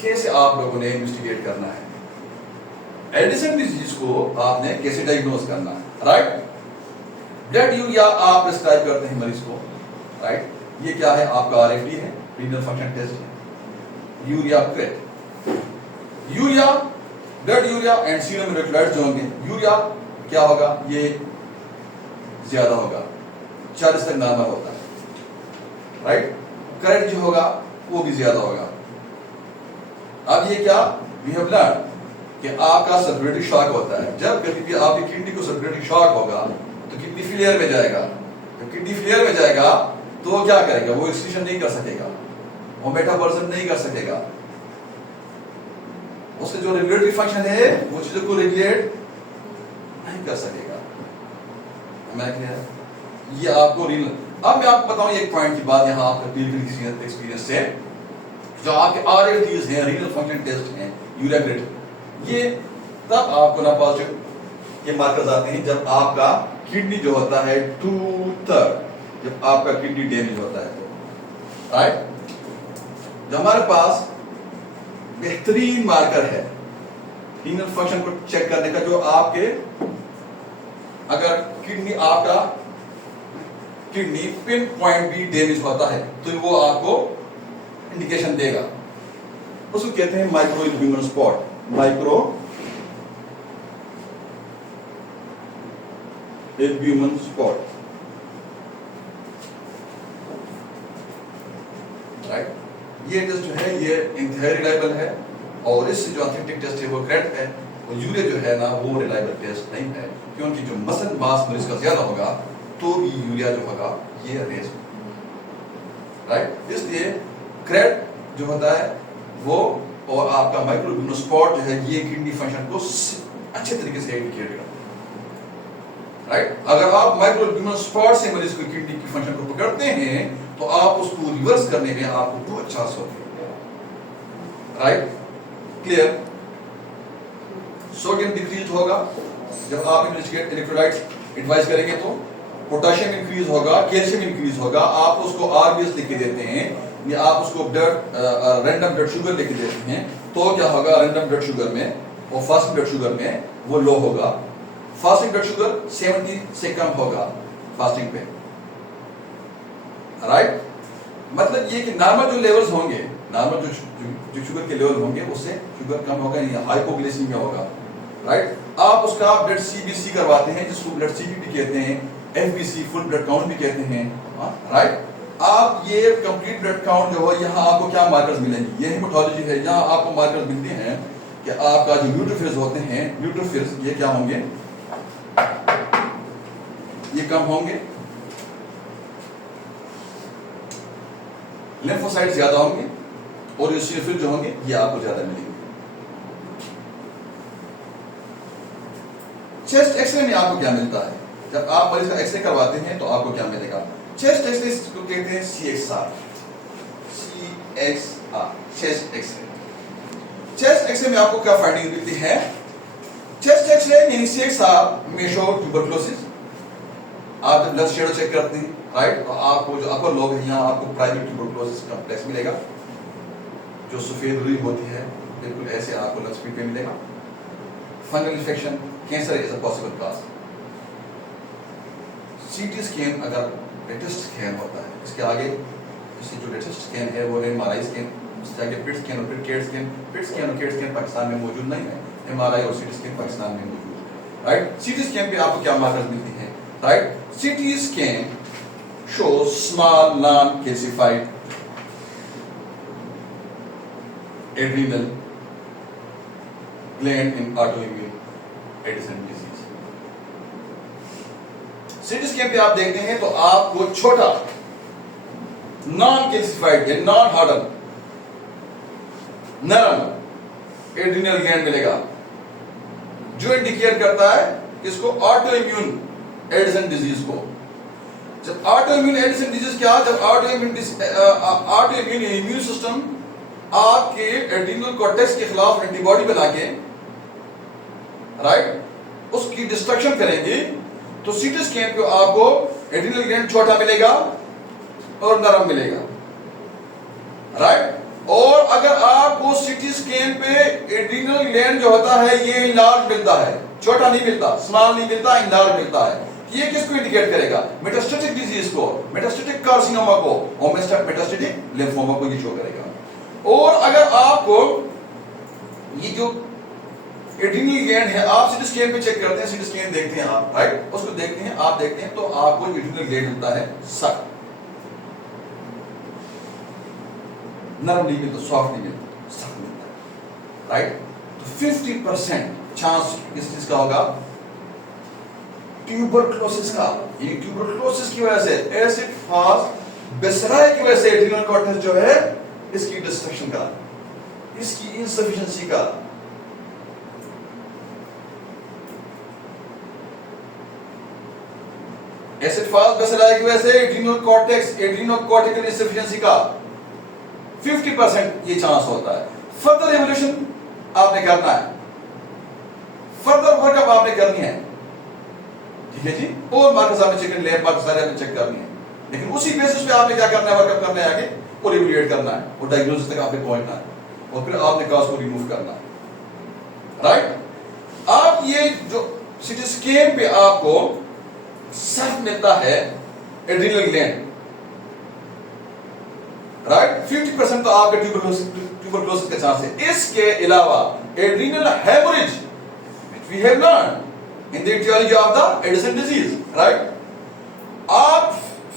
कैसे आप लोगों ने इन्वेस्टिगेट करना है एडिसन डिजीज को, आपने कैसे डायग्नोज करना है, राइट। ब्लड यूरिया आप प्रिस्क्राइब करते हैं मरीज को, राइट। ये क्या है? आपका RFT है, रीनल फंक्शन टेस्ट है। Urea crate, urea, blood urea and serum electrolytes जो होंगे, यूरिया क्या होगा? ये ज्यादा होगा, 40 तक नॉर्मल होता है, राइट। क्रेट जो होगा वो भी ज्यादा होगा। अब ये क्या वी हैव लर्न कि आपका सर्कुलेटरी शॉक होता है। जब कभी भी आपकी किडनी को सर्कुलेटरी शॉक होगा तो किडनी फेलियर में जाएगा। जब किडनी फेलियर में जाएगा तो वो क्या करेगा? वो एक्सक्रीशन नहीं कर सकेगा, वो मेटाबॉलिज्म नहीं कर सकेगा, उसके जो रेगुलेटरी फंक्शन है वो चीजों को रेगुलेट नहीं कर सकेगा। ये आपको रील। अब मैं आपको बताऊं एक पॉइंट की बात, यहाँ आपका क्लिनिकल एक्सपीरियंस से जो आपके RFTs हैं, रीनल फंक्शन टेस्ट हैं, यूरिया क्रेट, ये तब आपको ना पॉजिटिव ये मार्कर्स आते हैं जब आपका किडनी जो होता है 2/3, जब आपका किडनी डैमेज होता है तो, राइट। जो हमारे पास बेहतरीन मार्कर है रीनल फंक्शन को चेक करने का, जो आपके अगर किडनी आपका किडनी पिन पॉइंट भी डैमेज होता है तो वो आपको इंडिकेशन देगा। उसको कहते हैं micro albumin spot, micro albumin spot, right. ये टेस्ट जो है ये इंतहाई रिलायबल है और इससे जो ऑथेंटिक टेस्ट है वो करेक्ट है। और यूरिया जो है ना वो रिलायबल टेस्ट नहीं है, क्योंकि जो मसल मास मरीज का ज्यादा होगा तो भी यूरिया जो होगा ये रेज, राइट। इसलिए क्रेट जो होता है वो और आपका माइक्रो स्पॉट जो है ये किडनी फंक्शन को अच्छे तरीके से इंडिकेट करता है, राइट। अगर आप माइक्रो स्पॉट से मरीज को किडनी की फंक्शन को पकड़ते हैं तो आप उसको रिवर्स करने में आपको बहुत चांस होते हैं, राइट। क्लियर? सोडियम डिक्रीज होगा जब आप इन्वेस्टिगेट इलेक्ट्रोलाइट्स एडवाइस करेंगे तो, पोटेशियम इंक्रीज होगा, कैल्शियम इंक्रीज होगा। आप उसको RBS लिख के देते हैं या आप उसको ब्लड रैंडम ब्लड शुगर लिख के देते हैं तो क्या होगा? रैंडम ब्लड शुगर में और फास्टिंग ब्लड शुगर में वो लो होगा। फास्टिंग ब्लड शुगर 70 से कम होगा फास्टिंग पे, राइट। मतलब ये कि नॉर्मल जो लेवल्स होंगे, नॉर्मल जो शुगर के लेवल होंगे उससे शुगर कम होगा, या हाइपोग्लाइसीमिया होगा, राइट। आप उसका ब्लड CBC करवाते हैं जिसको ब्लड CP भी कहते हैं, FBC फुल ब्लड काउंट भी कहते हैं, राइट। आप ये कंप्लीट ब्लड काउंट जो है यहाँ आपको क्या मार्कर्स मिलेंगे? ये हेमाटोलॉजी है, यहाँ आपको मार्कर्स मिलते हैं कि आपका जो न्यूट्रोफिल्स होते हैं, न्यूट्रोफिल्स ये क्या होंगे? ये कम होंगे, लिम्फोसाइट ज्यादा होंगे और यूसिनोफिल जो होंगे ये आपको ज्यादा मिलेंगे। चेस्ट एक्सरे में आपको क्या मिलता है? जब आप मरीज का एक्सरे करवाते हैं तो आपको क्या मिलेगा? चेस्ट एक्सरे को कहते हैं CXR, chest x-ray. Chest x-ray में आपको क्या फाइंडिंग मिलती है? चेस्ट एक्सरे यानी CXR में शो ट्यूबरकुलोसिस। आप जब ब्लड शेडो चेक करते हैं, राइट, तो आपको जो अपर लोग है यहाँ आपको प्राइवेट ट्यूबरकुलोसिस कॉम्प्लेक्स मिलेगा, जो सफेद रुई होती है बिल्कुल ऐसे आपको लंग्स पे मिलेगा। Fungal infection, cancer is a possible cause. CT scan अगर लेटेस्ट स्कैन होता है, इसके आगे इससे जो लेटेस्ट स्कैन है वो है MRI स्कैन, उसके आगे PET स्कैन और फिर CAT स्कैन। PET स्कैन और CAT स्कैन पाकिस्तान में मौजूद नहीं है, MRI और CT स्कैन पाकिस्तान में मौजूद है, राइट। CT स्कैन पे आपको क्या मार्कर्स मिलते हैं, right. CT scan shows small non-calcified adrenal gland in autoimmune Addison disease. CT scan पे आप देखते हैं तो आपको छोटा नॉन कैल्सिफाइड या नॉन हार्डन नरम एड्रिनल ग्लैंड मिलेगा, जो इंडिकेट करता है इसको ऑटोइम्यून एडिसन डिजीज को। जब ऑटोइम्यून एडिसन डिजीज क्या, जब ऑटोइम्यून इम्यून सिस्टम आपके एड्रिनल कॉर्टेक्स के खिलाफ एंटीबॉडी बना के राइट उसकी डिस्ट्रक्शन करेंगे, तो सीटी स्कैन पे आपको एड्रिनल ग्लैंड छोटा मिलेगा और नरम मिलेगा, राइट। और अगर आपको सीटी स्कैन पे एड्रिनल ग्लैंड जो होता है ये इनलार्ज मिलता है, छोटा नहीं मिलता, स्मॉल नहीं मिलता, इनलार्ज मिलता है, ये किसको इंडिकेट करेगा? मेटास्टेटिक डिजीज को, मेटास्टेटिक कार्सिनोमा को और मेटास्टेटिक लिम्फोमा को ये शो करेगा। और अगर आपको ये जो एड्रिनल ग्लैंड है आप सीटी स्कैन पे चेक करते हैं, सीटी स्कैन देखते हैं आप, राइट, उसको देखते हैं, आप देखते हैं तो आपको एड्रिनल ग्लैंड मिलता है सख्त, नरम नहीं मिलता, सॉफ्ट नहीं मिलता, सख्त मिलता है, राइट। तो 50% चांस इस चीज का होगा ट्यूबरक्लोसिस का। ये ट्यूबरक्लोसिस की वजह से, एसिड फास्ट बेसिलाई की वजह से एड्रिनल कॉर्टेक्स जो है इसकी डिस्ट्रक्शन का, इसकी इनसफिशिएंसी का, एसिड फास्ट बेसिलाई की वजह से adrenal cortex, adrenal cortical insufficiency का 50% ये चांस होता है। फर्दर एवोल्यूशन आपने करना है, फर्दर वर्कअप आपने करनी है, ठीक है जी, और मार्कर्स आपने चेक लैब मार्कर्स सारे आपने चेक करनी है, लेकिन उसी बेसिस पे आपने क्या करना है, वर्कअप करना है, आगे और इवैल्यूएट करना है और डायग्नोसिस तक आपने पहुंचना है और फिर आपने कॉज को रिमूव करना है, राइट। आप ये जो सीटी स्कैन पे आपको सर्फ मिलता है एड्रिनल ग्लैंड, राइट, 50% तो आपका ट्यूबरक्लोसिस का चांस है। इसके अलावा adrenal haemorrhage we have learn in the etiology of the Addison disease, right. आप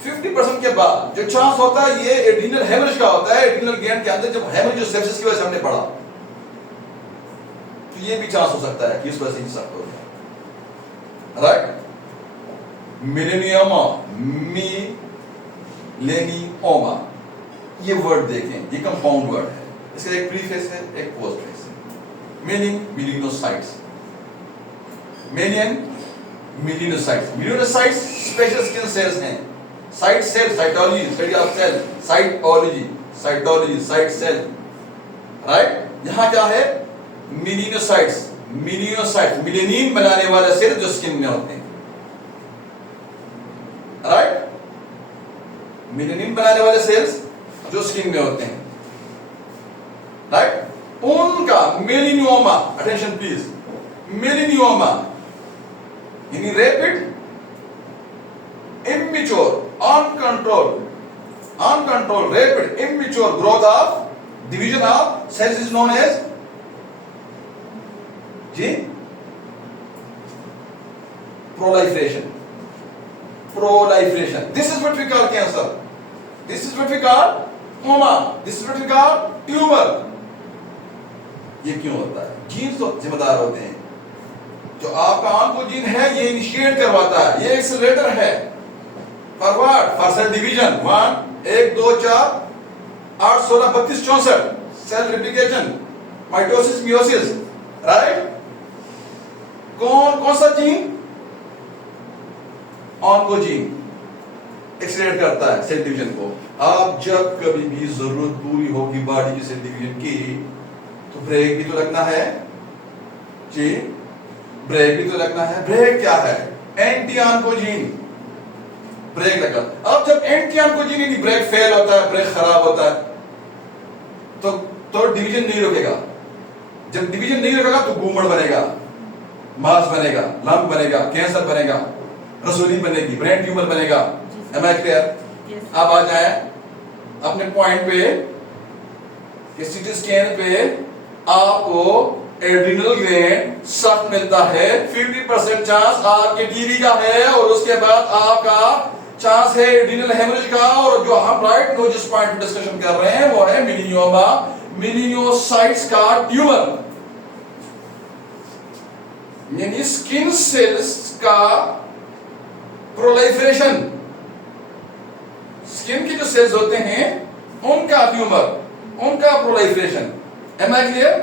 50% के बाद जो चांस होता है ये एड्रिनल हेमोरेज का होता है, एड्रिनल ग्लैंड के अंदर जब हेमोरेज सेप्सिस की वजह से हमने पढ़ा, तो ये भी चांस हो सकता है कि इस वजह से सख्त हो जाए, राइट। मिलेनियमा, मिलेनियोमा, ये वर्ड देखें, ये कंपाउंड वर्ड है, इसका एक प्रीफेस है, एक पोस्टफेस है। मीनिंग मिलिनोसाइट्स, मेनियन melanocytes, melanocytes special skin cells हैं, cyte cell, cytology, study of cell, cytology, cytology, cyte cell, right. यहां क्या है? मिलिनोसाइट्स, मिलिनोसाइट्स मिलेनिन बनाने वाले सेल जो स्किन में होते हैं, राइट, मिलेनिन बनाने वाले सेल्स जो स्किन में होते हैं, राइट। उनका मेलिनियोमा, अटेंशन प्लीज, मेलिनियोमा यानी rapid immature uncontrol rapid immature growth of division of cells is known as जी proliferation. This is what we call cancer. This is what we call tumor. This is what we call tumor. ये क्यों होता है? जीन्स तो जिम्मेदार होते हैं। जो आपका ऑन्कोजीन है ये इनिशिएट करवाता है, ये एक्सेलरेटर है। Forward for cell division 1 1 2 4 8 16 32 64 cell replication, mitosis, meiosis, right. कौन सा जीन? ऑन्कोजीन एक्सेलरेट करता है सेल डिवीजन को। आप जब कभी भी जरूरत पूरी होगी बॉडी की सेल डिवीजन की, तो ब्रेक भी तो लगना है जी, ब्रेक भी तो लगना है। ब्रेक क्या है? एंटी ऑन्कोजीन ब्रेक लगा। अब जब एंटी ऑन्कोजीन यानी ब्रेक फेल होता है, ब्रेक खराब होता है, तो डिवीजन नहीं रुकेगा। जब डिवीजन नहीं रुकेगा तो गूमड़ बनेगा, मास बनेगा, लंप बनेगा, कैंसर बनेगा, रसोली बनेगी, ब्रेन ट्यूमर बनेगा। Am I clear? अब आ जाए अपने पॉइंट पे, सीटी स्कैन पे आपको एड्रिनल ग्लैंड सख्त मिलता है, 50% चांस आपके टीबी का है, और उसके बाद आपका चांस है एड्रिनल हेमरेज का। और जो हम राइट नो जिस पॉइंट पे डिस्कशन कर रहे हैं वो है मिलिनियोमा, मिलिनियोसाइट्स का ट्यूमर। यानी स्किन सेल्स का प्रोलिफरेशन, स्किन के जो सेल्स होते हैं उनका ट्यूमर, उनका proliferation. Am I clear?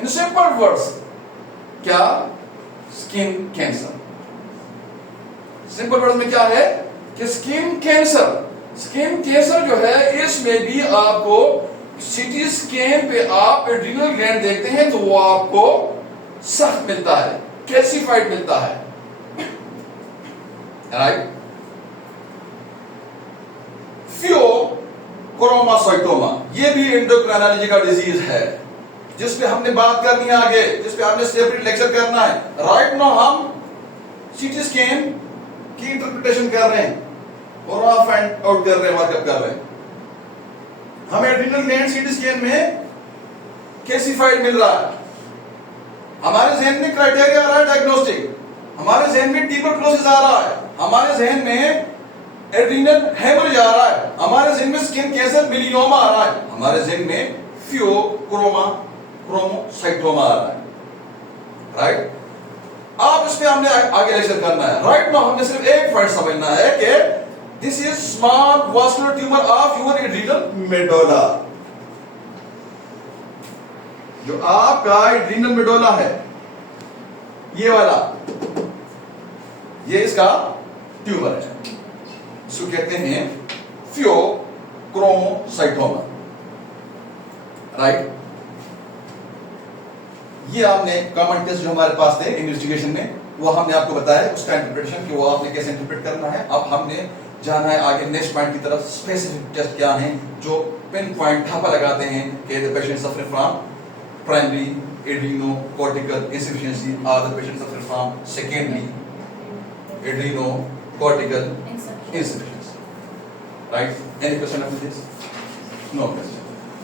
In simple words, क्या? Skin cancer. सिंपल वर्ड्स में क्या है कि स्किन कैंसर, स्किन कैंसर जो है इसमें भी आपको सीटी स्कैन पे आप एड्रिनल ग्लैंड देखते हैं तो वो आपको सख्त मिलता है, कैल्सिफाइड मिलता है, राइट? फियोक्रोमोसाइटोमा, ये भी एंडोक्राइनोलॉजी का डिजीज है जिसपे हमने बात करनी है आगे, जिसपे आपने सेपरेट लेक्चर करना है। राइट नाउ हम सीटी स्कैन की इंटरप्रिटेशन कर रहे हैं और आप फाइंड आउट कर रहे हैं, वर्कअप कर रहे हैं। हमें एड्रिनल ग्लैंड सीटी स्कैन में कैल्सिफाइड मिल रहा है, हमारे जहन में क्राइटेरिया आ रहा है डायग्नोस्टिक, हमारे जहन में ट्यूबरकुलोसिस आ रहा है, हमारे जहन में एड्रिनल हेमरेज आ रहा है, हमारे जहन में स्किन कैंसर मेलिनोमा आ रहा है, हमारे जहन में फियोक्रोमोसाइटोमा आ रहा है, राइट? आप इस पे हमने आगे लेक्चर करना है। राइट नाउ हमने सिर्फ एक पॉइंट समझना है कि this is small vascular tumour of your adrenal medulla. जो आपका एड्रिनल मेडोला है, ये वाला, ये इसका ट्यूमर है, इसको कहते हैं फियोक्रोमोसाइटोमा, राइट? ये आपने कॉमन टेस्ट जो हमारे पास थे इन्वेस्टिगेशन में, वो हमने आपको बताया उसका इंटरप्रिटेशन कि वो आपने कैसे इंटरप्रेट करना है। अब हमने जाना है आगे नेक्स्ट पॉइंट की तरफ, स्पेसिफिक टेस्ट क्या हैं जो पिन पॉइंट ठापा लगाते हैं कि the patient suffering from primary adrenocortical insufficiency और the patient suffering from secondary adrenocortical insufficiency, right? Any question after this? No question.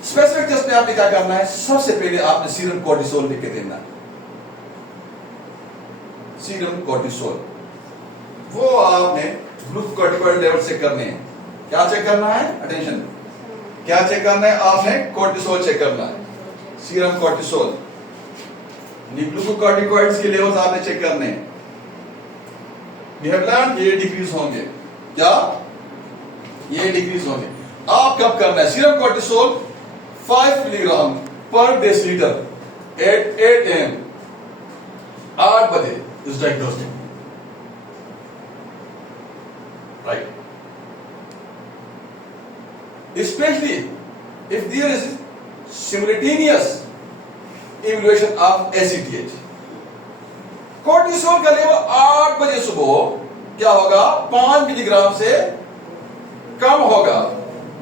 Specific test में आपने क्या करना है? सबसे पहले आपने सीरम कोर्टिसोल लिख के देना है। सीरम कोर्टिसोल, वो आपने ग्लूकोकॉर्टिकॉइड लेवल चेक करने हैं। क्या चेक करना है? अटेंशन, क्या चेक करना है? आपने कोर्टिसोल चेक करना है, सीरम कोर्टिसोल। ग्लूकोकॉर्टिकॉइड्स के लेवल्स आपने चेक करने हैं। वी हैव लर्न ये डिक्रीज होंगे, क्या? ये डिक्रीज होंगे। आप कब करना है? सीरम कोर्टिसोल 5 मिलीग्राम पर डेसीलीटर एट 8 AM, 8 बजे is diagnostic, right? Especially if there is simultaneous evaluation of ACTH, cortisol का लेवल 8 बजे सुबह क्या होगा? 5 मिलीग्राम से कम होगा।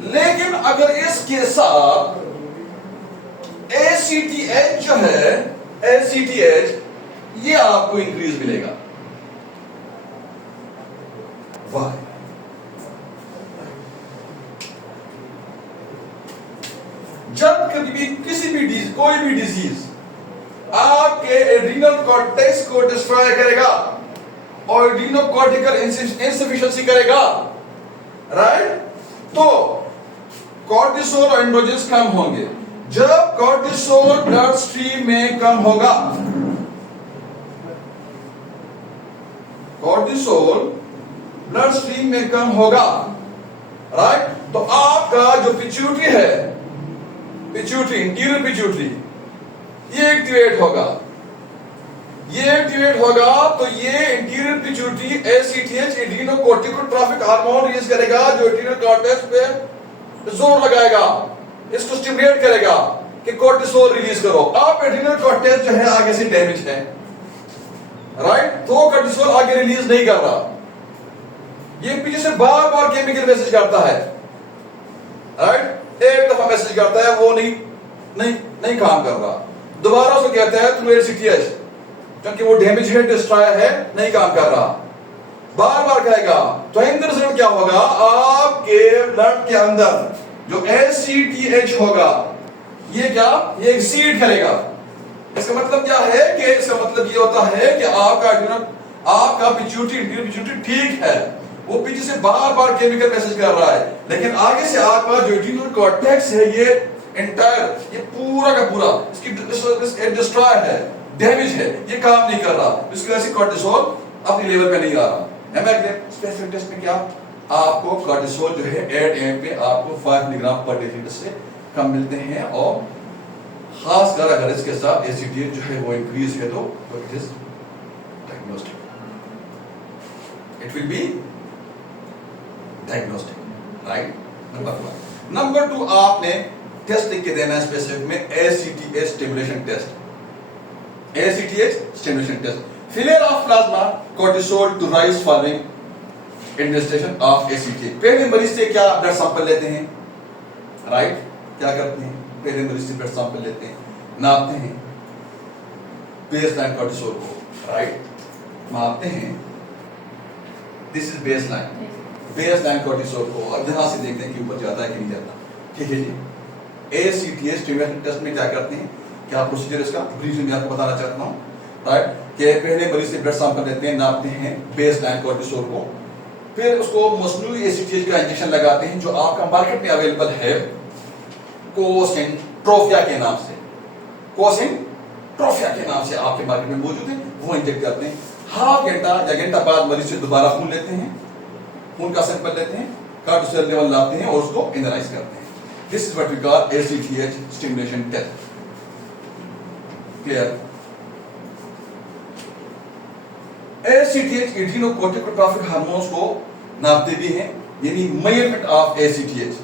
लेकिन अगर इसके साथ ACTH जो है, ACTH ये आपको इंक्रीज मिलेगा। वाह! जब कभी भी किसी भी कोई भी डिजीज आपके एड्रिनल कॉर्टेक्स को डिस्ट्रॉय करेगा और एड्रिनोकॉर्टिकल इंसफिशिएंसी करेगा, राइट? तो कॉर्टिसोल और एंड्रोजेंस कम होंगे। जब कॉर्टिसोल ब्लड स्ट्रीम में कम होगा, कॉर्टिसोल ब्लड स्ट्रीम में कम होगा, राइट? तो आपका जो पिट्यूटरी है, पिट्यूटरी, इंटीरियर पिट्यूटरी, ये एक्टिवेट होगा। ये एक्टिवेट होगा तो ये interior pituitary ACTH adrenocorticotropic hormone release करेगा जो एड्रिनल कॉर्टेक्स पे जोर लगाएगा, इसको स्टिमुलेट करेगा कि कोर्टिसोल रिलीज करो। अब एड्रिनल कॉर्टेक्स जो है आगे से डैमेज है, राइट? तो कोर्टिसोल आगे रिलीज नहीं कर रहा, ये पीछे से बार बार केमिकल मैसेज करता है, राइट? एक दफा मैसेज करता है, वो नहीं काम कर रहा, दोबारा उसको कहता है थ्रू ACTH, क्योंकि वो डैमेज है, डिस्ट्रॉय है, नहीं काम कर रहा, बार बार कहेगा। तो इन रिजल्ट क्या होगा? आपके ब्लड के अंदर जो ACTH होगा, ये क्या? ये एक्सीड करेगा। इसका मतलब क्या है कि इसका मतलब ये होता है कि आपका पिट्यूटरी ठीक है, वो पीछे से बार बार केमिकल मैसेज कर रहा है, लेकिन आगे से आपका जो एड्रिनल कॉर्टेक्स है, ये एंटायर, ये पूरा का पूरा इसकी डिस्ट्रॉय है, डैमेज है, ये काम नहीं कर रहा, इसकी वजह से कॉर्टिसोल अपनी लेवल पे नहीं आ रहा। स्पेसिफिक टेस्ट में क्या आपको कॉर्टिसोल जो है एट एम पे आपको 5 मिलीग्राम पर डेसीलीटर से कम मिलते हैं, और खासकर अगर इसके साथ एसीटीएच जो है वो इंक्रीज है तो it is diagnostic, it will be diagnostic, right. Number 2 आपने टेस्ट लिख के देना है स्पेसिफिक में, ACTH stimulation test, ACTH stimulation test, failure of plasma cortisol to rise following administration of ACTH. पहले मरीज से क्या ब्लड सैंपल लेते हैं, राइट, क्या करते हैं, पहले मरीज से ब्लड सैंपल लेते हैं, नापते हैं बेसलाइन कॉर्टिसोल को, राइट, मापते हैं, this is baseline, baseline cortisol को, और यहां से देखते हैं कि ऊपर जाता है कि नहीं जाता, ठीक है जी। एसीटीएच स्टिमुलेशन टेस्ट में क्या करते हैं, क्या प्रोसीजर इसका ब्रीफली मैं आपको बताना चाहता हूं, राइट, कि पहले मरीज से ब्लड सैंपल लेते हैं, नापते हैं बेसलाइन कॉर्टिसोल को, फिर उसको मसनूई एसीटीएच का इंजेक्शन लगाते हैं जो आपका मार्केट में अवेलेबल है कोसेंट्रोफिया के नाम से, कोसेंट्रोफिया के नाम से आपके मार्केट में मौजूद है, वो इंजेक्ट करते हैं। हाफ घंटा या घंटा बाद मरीज से दोबारा खून लेते हैं, खून का सैंपल लेते हैं, कॉर्टिसोल लेवल नापते हैं और उसको एनालाइज करते हैं। This is what we call ACTH stimulation test, clear. ACTH adrenocorticotrophic hormones को नापते भी हैं, यानी measurement of ACTH.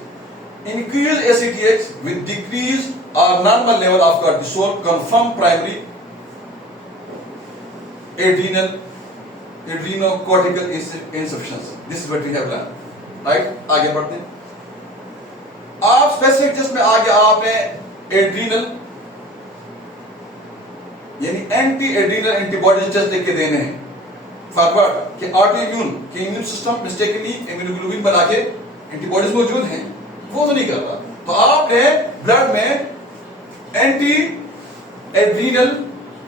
Increase ACTH with decrease or normal level of cortisol confirm primary adrenocortical insufficiency. This is what we have learned. Right? आगे बढ़ते हैं। आप स्पेसिफिक टेस्ट में आगे आपने एड्रीनल यानी एंटी एड्रीनल एंटीबॉडीज टेस्ट लिख के देने हैं फॉरवर्ड कि ऑटो इम्यून के इम्यून सिस्टम मिस्टेकली इम्यूनोग्लोबुलिन बना के एंटीबॉडीज मौजूद हैं, वो तो नहीं कर रहा, तो आपने ब्लड में एंटी एड्रीनल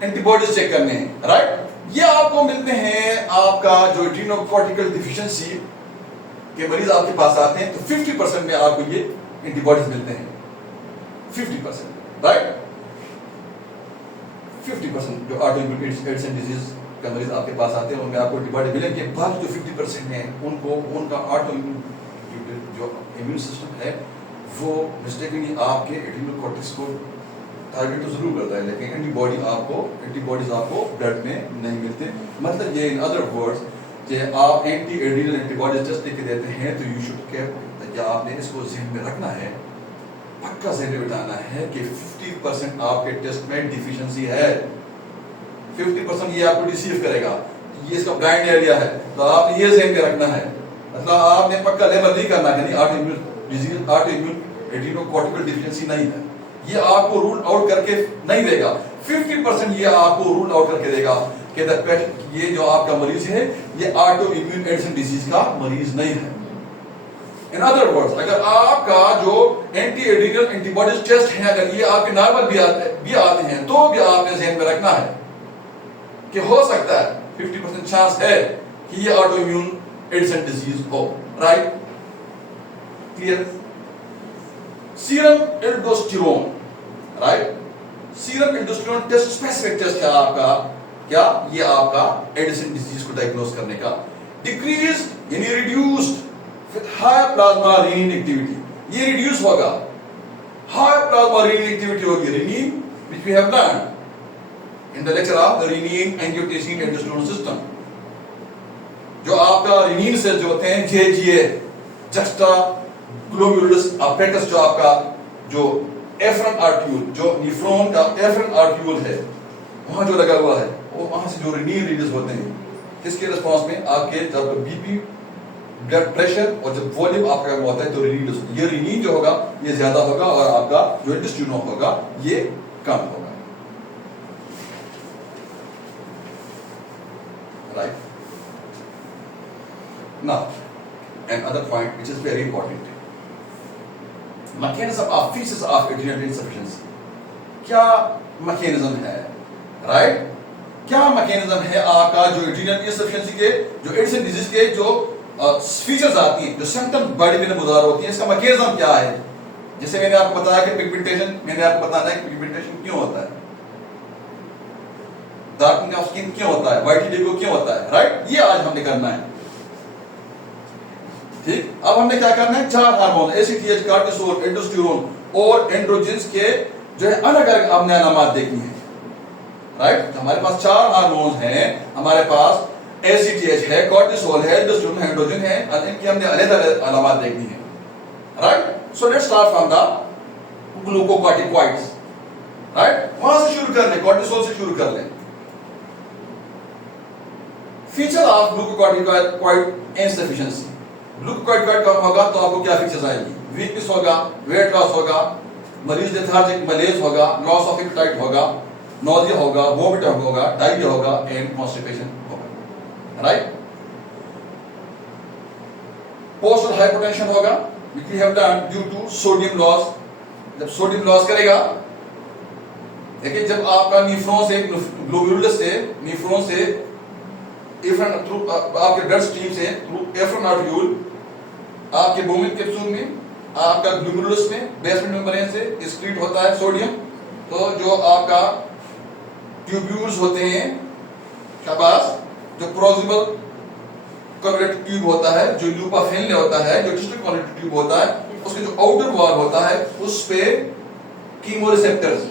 एंटीबॉडीज चेक करने हैं, राइट। ये आपको मिलते हैं आपका जो एड्रीनोकॉर्टिकल डिफिशियंसी के मरीज आपके पास आते हैं तो 50% में आपको ये एंटीबॉडीज मिलते हैं, 50%, राइट। 50% जो ऑटोइम्यून एड्स एंड डिजीज का मरीज आपके पास आते हैं उनमें आपको एंटीबॉडी मिलेंगे, बाकी जो 50% है उनको उनका ऑटोइम्यून जो इम्यून सिस्टम है वो मिस्टेकली आपके एड्रीनोकॉर्टिक्स को टारगेट तो जरूर करता है, लेकिन एंटीबॉडीज आपको ब्लड में नहीं मिलते। मतलब ये इन अदर वर्ड्स कि आप एंटी एड्रीनल एंटीबॉडीज टेस्ट लेके देते हैं तो यू शुड केयर, या आपने इसको ज़हन में रखना है, पक्का ज़हन में बिठाना है कि 50% आपके टेस्ट में डिफिशियंसी है, 50% ये आपको डिसीव करेगा, ये इसका ब्लाइंड एरिया है, तो आपने ये ज़हन में रखना है। मतलब आपने पक्का लेवल नहीं करना कि नहीं ऑटोइम्यून डिजीज ऑटोइम्यून एड्रीनोकॉर्टिकल डिफिशियंसी नहीं है, ये आपको रूल आउट करके नहीं देगा, 50% ये आपको रूल आउट करके देगा कि ये जो आपका मरीज है ये ऑटोइम्यून एड्स एंड डिजीज का मरीज नहीं है। इन अदर वर्ड्स अगर आपका जो एंटी एड्रीनल एंटीबॉडीज टेस्ट है अगर ये आपके नॉर्मल भी आते हैं तो भी आपने ध्यान में रखना है कि हो सकता है 50% चांस है कि ये ऑटोइम्यून एड्स एंड डिजीज हो, right, clear. Serum aldosterone, right, serum aldosterone test specific test है आपका, क्या ये आपका एड्स एंड डिजीज को डायग्नोस करने का। डिक्रीज यानी reduced with high plasma renin activity, ये रिड्यूस होगा, हाई प्लाज्मा रेनिन एक्टिविटी होगी, renin which we have learn in the lecture of the renin angiotensin aldosterone system. जो आपका रेनिन सेल्स जो होते हैं जेजीए जस्टा ग्लोमेरुलस apparatus, जो आपका जो एफरन आर्ट्यूल जो निफ्रॉन का एफरन आर्ट्यूल है वहां जो लगा हुआ है वो वहां से जो रेनिन रिलीज होते हैं किसके रिस्पांस में आपके जब बीपी ब्लड प्रेशर और जब वॉल्यूम आपका कम होता है तो रेनिन, ये रेनिन जो होगा ये ज्यादा होगा और आपका जो इंटेस्टिनो होगा ये कम होगा, right. Now, another point which is very important, mechanism of features of adrenal insufficiency. क्या mechanism है, right? क्या mechanism है आपका जो adrenal insufficiency के जो एड्स एंड डिजीज के जो फीचर्स आती हैं, जो सिम्टम्स बॉडी में मुदार होती हैं, इसका mechanism क्या है? जैसे मैंने आपको बताया कि पिगमेंटेशन, मैंने आपको बताया कि पिगमेंटेशन क्यों होता है, डार्कनिंग ऑफ स्किन क्यों होता है, वाइटिलिगो क्यों होता है, राइट? ये आज हमने करना है। ठीक, अब हमने क्या करना है, 4 हार्मोन एसीटीएच, कार्टिसोल, एल्डोस्टेरोन और एंड्रोजन्स के जो है अलग अलग हमने अलामत देखनी है, राइट? हमारे पास 4 हार्मोन हैं, हमारे पास एसीटीएच है, कॉर्टिसोल है, एल्डोस्टेरोन है, एंड्रोजन है, और इनकी हमने अलग अलग अलामत देखनी है, right? So let's start from the glucocorticoids, right? वहां से शुरू कर लें, कॉर्टिसोल से शुरू कर लें। Feature of glucocorticoid insufficiency, glucocorticoid कम होगा तो आपको क्या फीचर्स आएंगी, वीकनेस होगा, वेट लॉस होगा, मरीज लेथार्जिक मलेज होगा, लॉस ऑफ एपेटाइट होगा, नोजिया होगा, वोमिट होगा, डायरिया होगा एंड कॉन्स्टिपेशन होगा, राइट? पोस्टल हाइपरटेंशन होगा which we have done due to sodium loss. जब सोडियम लॉस करेगा, देखिए जब आपका न्यूफ्रॉन से ग्लोमेरुलस से न्यूफ्रॉन से एफ्रन थ्रू आपके ब्लड स्ट्रीम से थ्रू एफ्रन आर्टिक्यूल आपके बोमिन कैप्सूल में, आपका ग्लोमेरुलस में बेसमेंट मेम्ब्रेन से एक्सक्रीट होता है सोडियम। तो जो आपका ट्यूब्यूल्स होते हैं, शाबाश, जो प्रोक्सिमल कवरेट ट्यूब होता है, जो लूपा फेनले होता है, जो डिस्टल कवरेट ट्यूब होता है, उसके जो आउटर वॉल होता है उस पे कीमोरिसेप्टर्स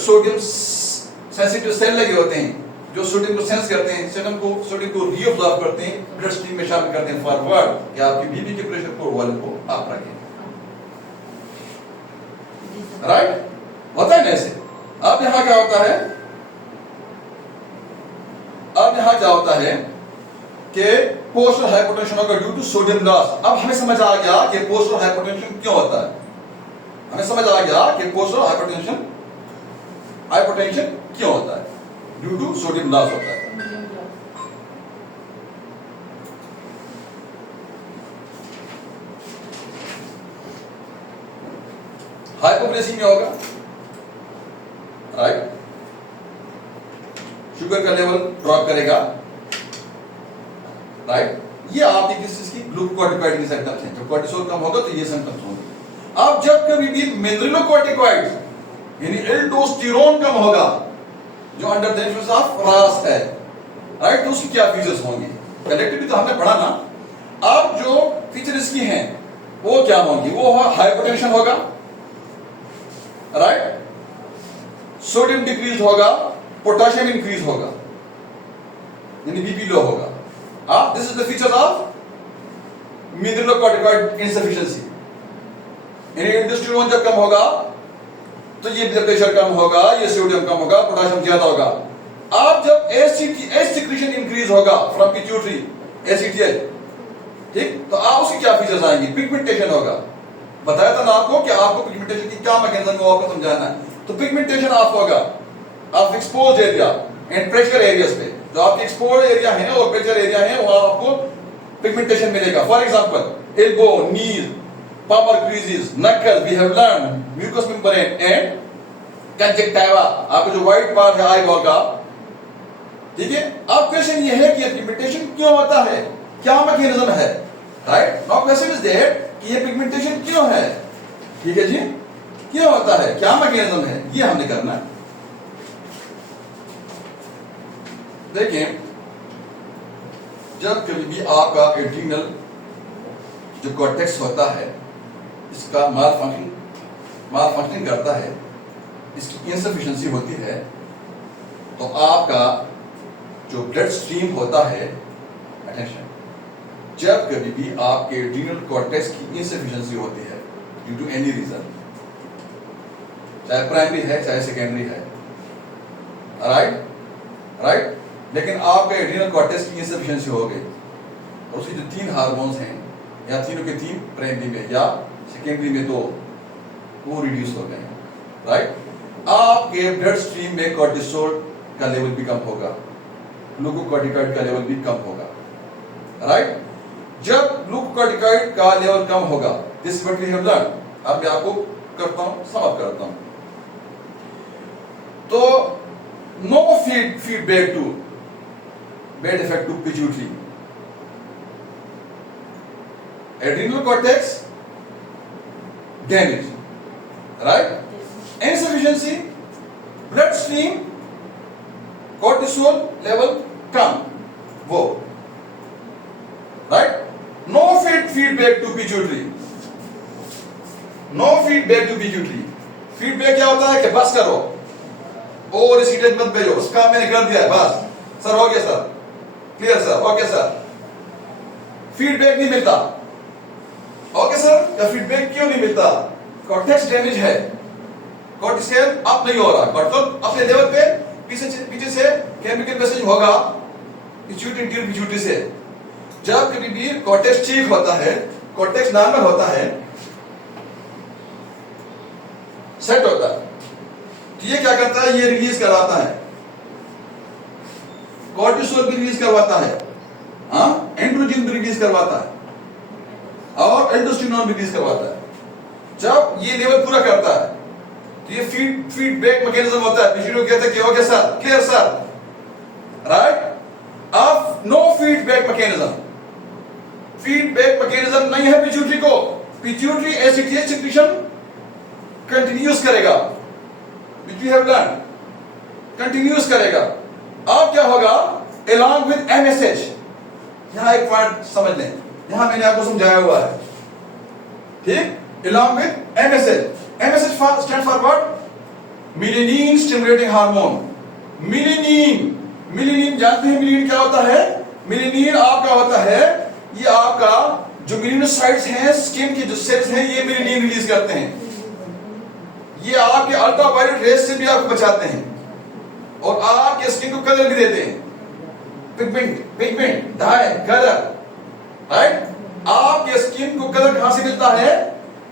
सोडियम सेंसिटिव सेल लगे होते हैं जो सोडियम को सेंस करते हैं, सोडियम को रीअब्सॉर्ब करते हैं, ब्लड स्ट्रीम में शामिल करते हैं फॉरवर्ड कि आपकी बीपी के प्रेशर को वॉल्यूम को आप रखें, राइट? होता है ना ऐसे। अब यहां क्या होता है, अब यहां क्या होता है कि पोस्टल हाइपोटेंशन होगा ड्यू टू सोडियम लॉस। अब हमें समझ आ गया कि पोस्टल हाइपोटेंशन क्यों होता है, हमें समझ आ गया कि पोस्टल हाइपोटेंशन क्यों होता है, ड्यू टू सोडियम लॉस होता है। हाइपोग्लाइसीमिया होगा, राइट? शुगर का लेवल ड्रॉप करेगा, राइट? ये आपकी किस चीज की, ग्लूकोकॉर्टिकॉइड की सिम्टम्स हैं। जब कॉर्टिसोल कम होगा तो ये सिम्टम्स होंगे। अब जब कभी भी मिनरलोकॉर्टिकॉइड्स यानी एल्डोस्टेरोन कम होगा, जो अंडर द इन्फ्लुएंस ऑफ रास है, राइट? तो उसकी क्या फीचर्स होंगे, कलेक्टिवली तो हमने पढ़ा ना। अब जो फीचर इसकी हैं वो क्या होंगी, वो हाइपोटेंशन होगा, राइट? सोडियम डिक्रीज होगा, पोटेशियम इंक्रीज होगा, यानी बीपी लो होगा। This is the features of mineralocorticoid insufficiency. यानी एल्डोस्टेरोन जब कम होगा तो ये ब्लड प्रेशर कम होगा, ये सोडियम कम होगा, पोटेशियम ज्यादा होगा। अब जब एच सिक्रीशन इंक्रीज होगा फ्रॉम पिट्यूटरी, एसीटीएच, ठीक, तो आप उसकी क्या फीचर्स आएंगे, पिगमेंटेशन होगा। बताया था ना आपको कि आपको पिगमेंटेशन की क्या मैकेनिज्म को आपको समझाना है। तो पिगमेंटेशन आप होगा आप expose area and pressure areas पे, जो आपके एक्सपोज एरिया है और प्रेशर एरिया है वहां आपको पिगमेंटेशन मिलेगा। For example elbow, knees, palmar creases, knuckles, we have learned mucous membrane and conjunctiva, आपको जो व्हाइट पार्ट है आई बॉल का, ठीक है? अब क्वेश्चन ये है कि पिगमेंटेशन क्यों होता है, क्या मैकेनिज्म है, right? Now question is that कि ये पिगमेंटेशन क्यों है, ठीक है जी, क्यों होता है, क्या मैकेनिज्म है, ये हमने करना है। देखिए जब कभी भी आपका एड्रीनल जो कॉर्टेक्स होता है इसका मालफंक्शन करता है, इसकी इनसफिशिएंसी होती है, तो आपका जो ब्लड स्ट्रीम होता है, अटेंशन, जब कभी भी आपके एड्रीनल कॉर्टेक्स की इनसफिशिएंसी होती है ड्यू टू एनी रीजन, चाहे प्राइमरी है चाहे सेकेंडरी है, राइट? लेकिन आपके एड्रीनल कॉर्टेक्स की इनसफिशिएंसी हो गई और उसकी जो 3 हार्मोन्स हैं, या तीनों के 3 प्राइमरी में या सेकेंडरी में 2, वो रिड्यूस हो गए, राइट? आपके ब्लड स्ट्रीम में कॉर्टिसोल का लेवल भी कम होगा, ग्लूकोकॉर्टिकॉइड का लेवल भी कम होगा, राइट? जब ग्लूकोकॉर्टिकॉइड का लेवल कम होगा, this what we have learn, अब मैं आपको करता हूं, समाप्त करता हूं। तो no feedback to bad effect to pituitary, adrenal cortex damage, right? Insufficiency, blood stream cortisol level कम, वो right. No feedback to pituitary, no feedback to pituitary. Feedback क्या होता है कि बस करो और इस टेस्ट मत भेजो, उसका मैंने कर दिया है, बस सर हो गया sir, clear sir, okay sir. Feedback नहीं मिलता. ओके सर, या फीडबैक क्यों नहीं मिलता? कॉर्टेक्स डैमेज है, कॉर्टिसोल अप नहीं हो रहा, कॉर्टिसोल अपने लेवल पे पीछे से केमिकल मैसेज होगा पिट्यूटरी से. जब कभी भी कॉर्टेक्स ठीक होता है, कॉर्टेक्स नॉर्मल होता है, सेट होता है, तो ये क्या करता है, ये रिलीज कराता है, कॉर्टिसोल भी रिलीज करवाता है, एंड्रोजन भी रिलीज करवाता है और एल्डोस्टेरोन भी रिलीज करवाता है. जब ये लेवल पूरा करता है तो ये फीडबैक मैकेनिज्म होता है. पिछले कहते हैं कि okay sir, clear sir, right. अब no feedback mechanism, feedback mechanism नहीं है पिट्यूटरी को. पिट्यूटरी एसिटिएज सिक्रीशन कंटिन्यूस करेगा, which we have learned, continues करेगा. अब क्या होगा, along with MSH. यहां एक पॉइंट समझ लें, यहां मैंने आपको समझाया हुआ है, ठीक. along with MSH. MSH stands for what? Melanin stimulating hormone. Melanin जानते हैं melanin क्या होता है? Melanin आपका होता है, ये आपका जो मेलिनोसाइट्स हैं, स्किन के जो सेल्स हैं, ये melanin रिलीज करते हैं. ये आपके अल्ट्रावायलेट रेस से भी आपको बचाते हैं और आपके स्किन को कलर भी देते हैं. Pigment, dye, colour, right. आपके स्किन को कलर कहां से मिलता है?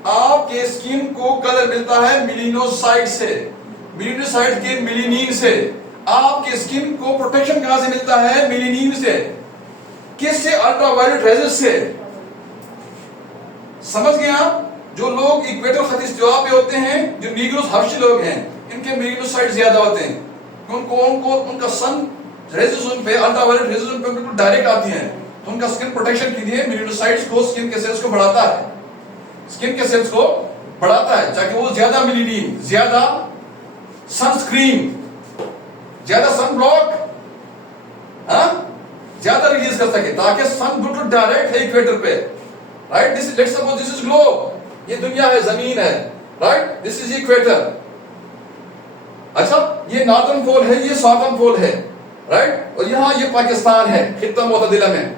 आपके स्किन को कलर मिलता है मेलिनोसाइट से, मेलिनोसाइट के मेलेनिन से. आपके स्किन को प्रोटेक्शन कहां से मिलता है? मेलेनिन से. किससे? अल्ट्रावायलेट रेजेस से. समझ गए आप? जो लोग इक्वेटर खतीस जवाब पे होते हैं, जो नीग्रोस हबशी लोग हैं, इनके मेलिनोसाइट ज्यादा होते हैं. उनको उनका सन रेजेस उन पे, अल्ट्रावायलेट रेजेस उन पे बिल्कुल डायरेक्ट आती हैं, तो उनका स्किन प्रोटेक्शन के लिए मेलिनोसाइट्स को, स्किन के सेल्स को बढ़ाता है, स्किन के सेल्स को बढ़ाता है, ताकि वो ज्यादा मेलेनिन, ज्यादा सनस्क्रीन, ज्यादा सन ब्लॉक, ज्यादा रिलीज कर सके, ताकि सन बिल्कुल डायरेक्ट है इक्वेटर पे, right. This let's suppose this is globe, ये दुनिया है, जमीन है, राइट. This is equator. अच्छा, ये नॉर्दर्न पोल है, ये साउदर्न पोल है, राइट. और यहां ये पाकिस्तान है, खित्ता मुतदिला में.